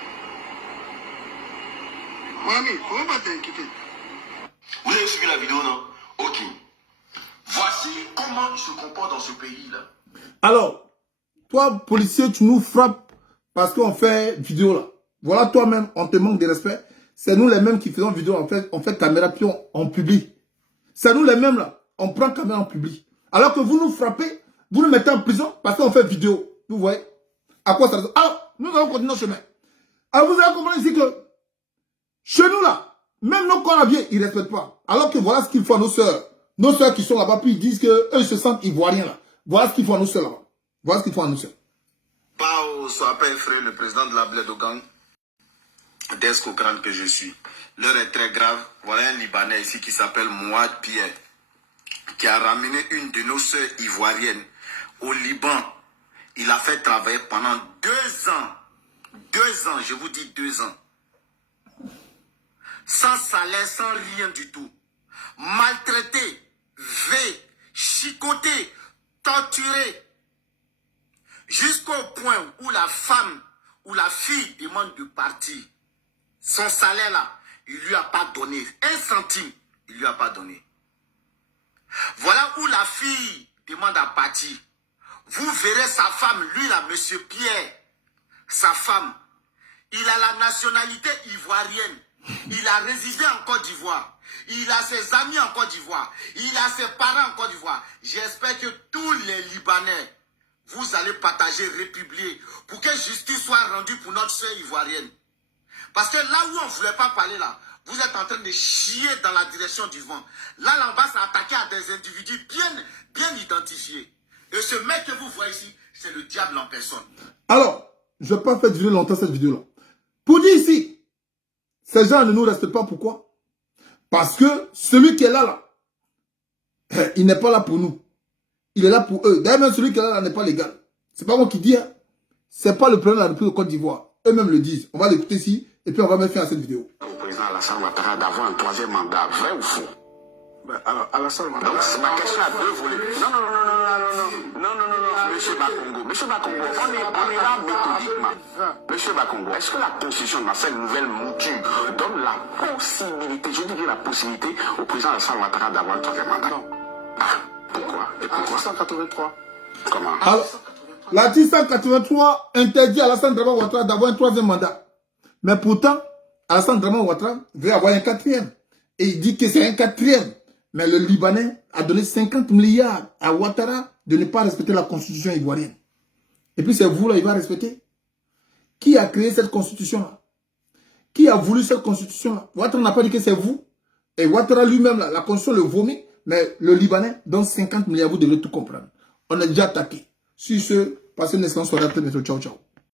Mon ami, comment pas t'inquiéter? Vous avez suivi la vidéo, non? Ok. Voici comment il se comporte dans ce pays-là. Alors, toi, policier, tu nous frappes parce qu'on fait vidéo là. Voilà, toi-même, on te manque de respect. C'est nous les mêmes qui faisons vidéo, on fait caméra puis on publie. C'est nous les mêmes là, on prend caméra en publie. Alors que vous nous frappez, vous nous mettez en prison parce qu'on fait vidéo. Vous voyez? À quoi ça ressemble? Alors, nous allons continuer notre chemin. Alors, vous allez comprendre ici que chez nous là, même nos corps habillés, ils ne respectent pas. Alors que voilà ce qu'il faut à nos sœurs. Nos sœurs qui sont là-bas, puis ils disent qu'eux, ils se sentent ivoiriens là. Voilà ce qu'il faut à nos sœurs là-bas. Voilà ce qu'il faut à nos sœurs. Pao Soapel Frère, le président de la Bled Ogang, d'Escogrande que je suis. L'heure est très grave. Voilà un Libanais ici qui s'appelle Mouad Pierre, qui a ramené une de nos sœurs ivoiriennes au Liban. Il a fait travailler pendant 2 ans. 2 ans, je vous dis 2 ans. Sans salaire, sans rien du tout. Maltraité, chicoté, torturé. Jusqu'au point où la femme ou la fille demande de partir. Son salaire là, il lui a pas donné. 1 centime, il lui a pas donné. Voilà où la fille demande à partir. Vous verrez sa femme, lui là, monsieur Pierre, sa femme. Il a la nationalité ivoirienne. Il a résidé en Côte d'Ivoire. Il a ses amis en Côte d'Ivoire. Il a ses parents en Côte d'Ivoire. J'espère que tous les Libanais, vous allez partager, républier, pour que justice soit rendue pour notre sœur ivoirienne. Parce que là où on ne voulait pas parler là, vous êtes en train de chier dans la direction du vent. Là, on va s'attaquer à des individus bien identifiés. Et ce mec que vous voyez ici, c'est le diable en personne. Alors, je ne vais pas faire durer longtemps cette vidéo-là. Pour dire ici, ces gens ne nous respectent pas. Pourquoi? Parce que celui qui est là, il n'est pas là pour nous. Il est là pour eux. D'ailleurs, même celui qui est là n'est pas légal. C'est pas moi qui dis. Hein. C'est pas le président de la République de Côte d'Ivoire. Eux-mêmes le disent. On va l'écouter ici et puis on va mettre fin à cette vidéo. Au président Alassane Ouattara d'avoir un 3e mandat, vrai ou faux? Alors, Alassane Ouattara... Donc, c'est ma question à 2 volets. Non, monsieur Bakongo. Monsieur Bakongo, on est là méthodiquement. Monsieur Bakongo, est-ce que la constitution dans cette nouvelle mouture donne la possibilité, je dirais la possibilité au président Alassane Ouattara d'avoir un 3e mandat? Non. Ah, pourquoi? Et pourquoi? 183. Comment? Alors, l'article 183 interdit à Alassane Dramane Ouattara d'avoir un 3e mandat. Mais pourtant, Alassane Dramane Ouattara veut avoir un 4e. Et il dit que c'est un 4e. Mais le Libanais a donné 50 milliards à Ouattara de ne pas respecter la constitution ivoirienne. Et puis c'est vous là, il va respecter. Qui a créé cette constitution-là? Qui a voulu cette constitution-là? Ouattara n'a pas dit que c'est vous. Et Ouattara lui-même, la constitution le vomit. Mais le Libanais donne 50 milliards, vous devez tout comprendre. On est déjà attaqué. Sur ce, passez une excellente soirée à tous. Ciao, ciao.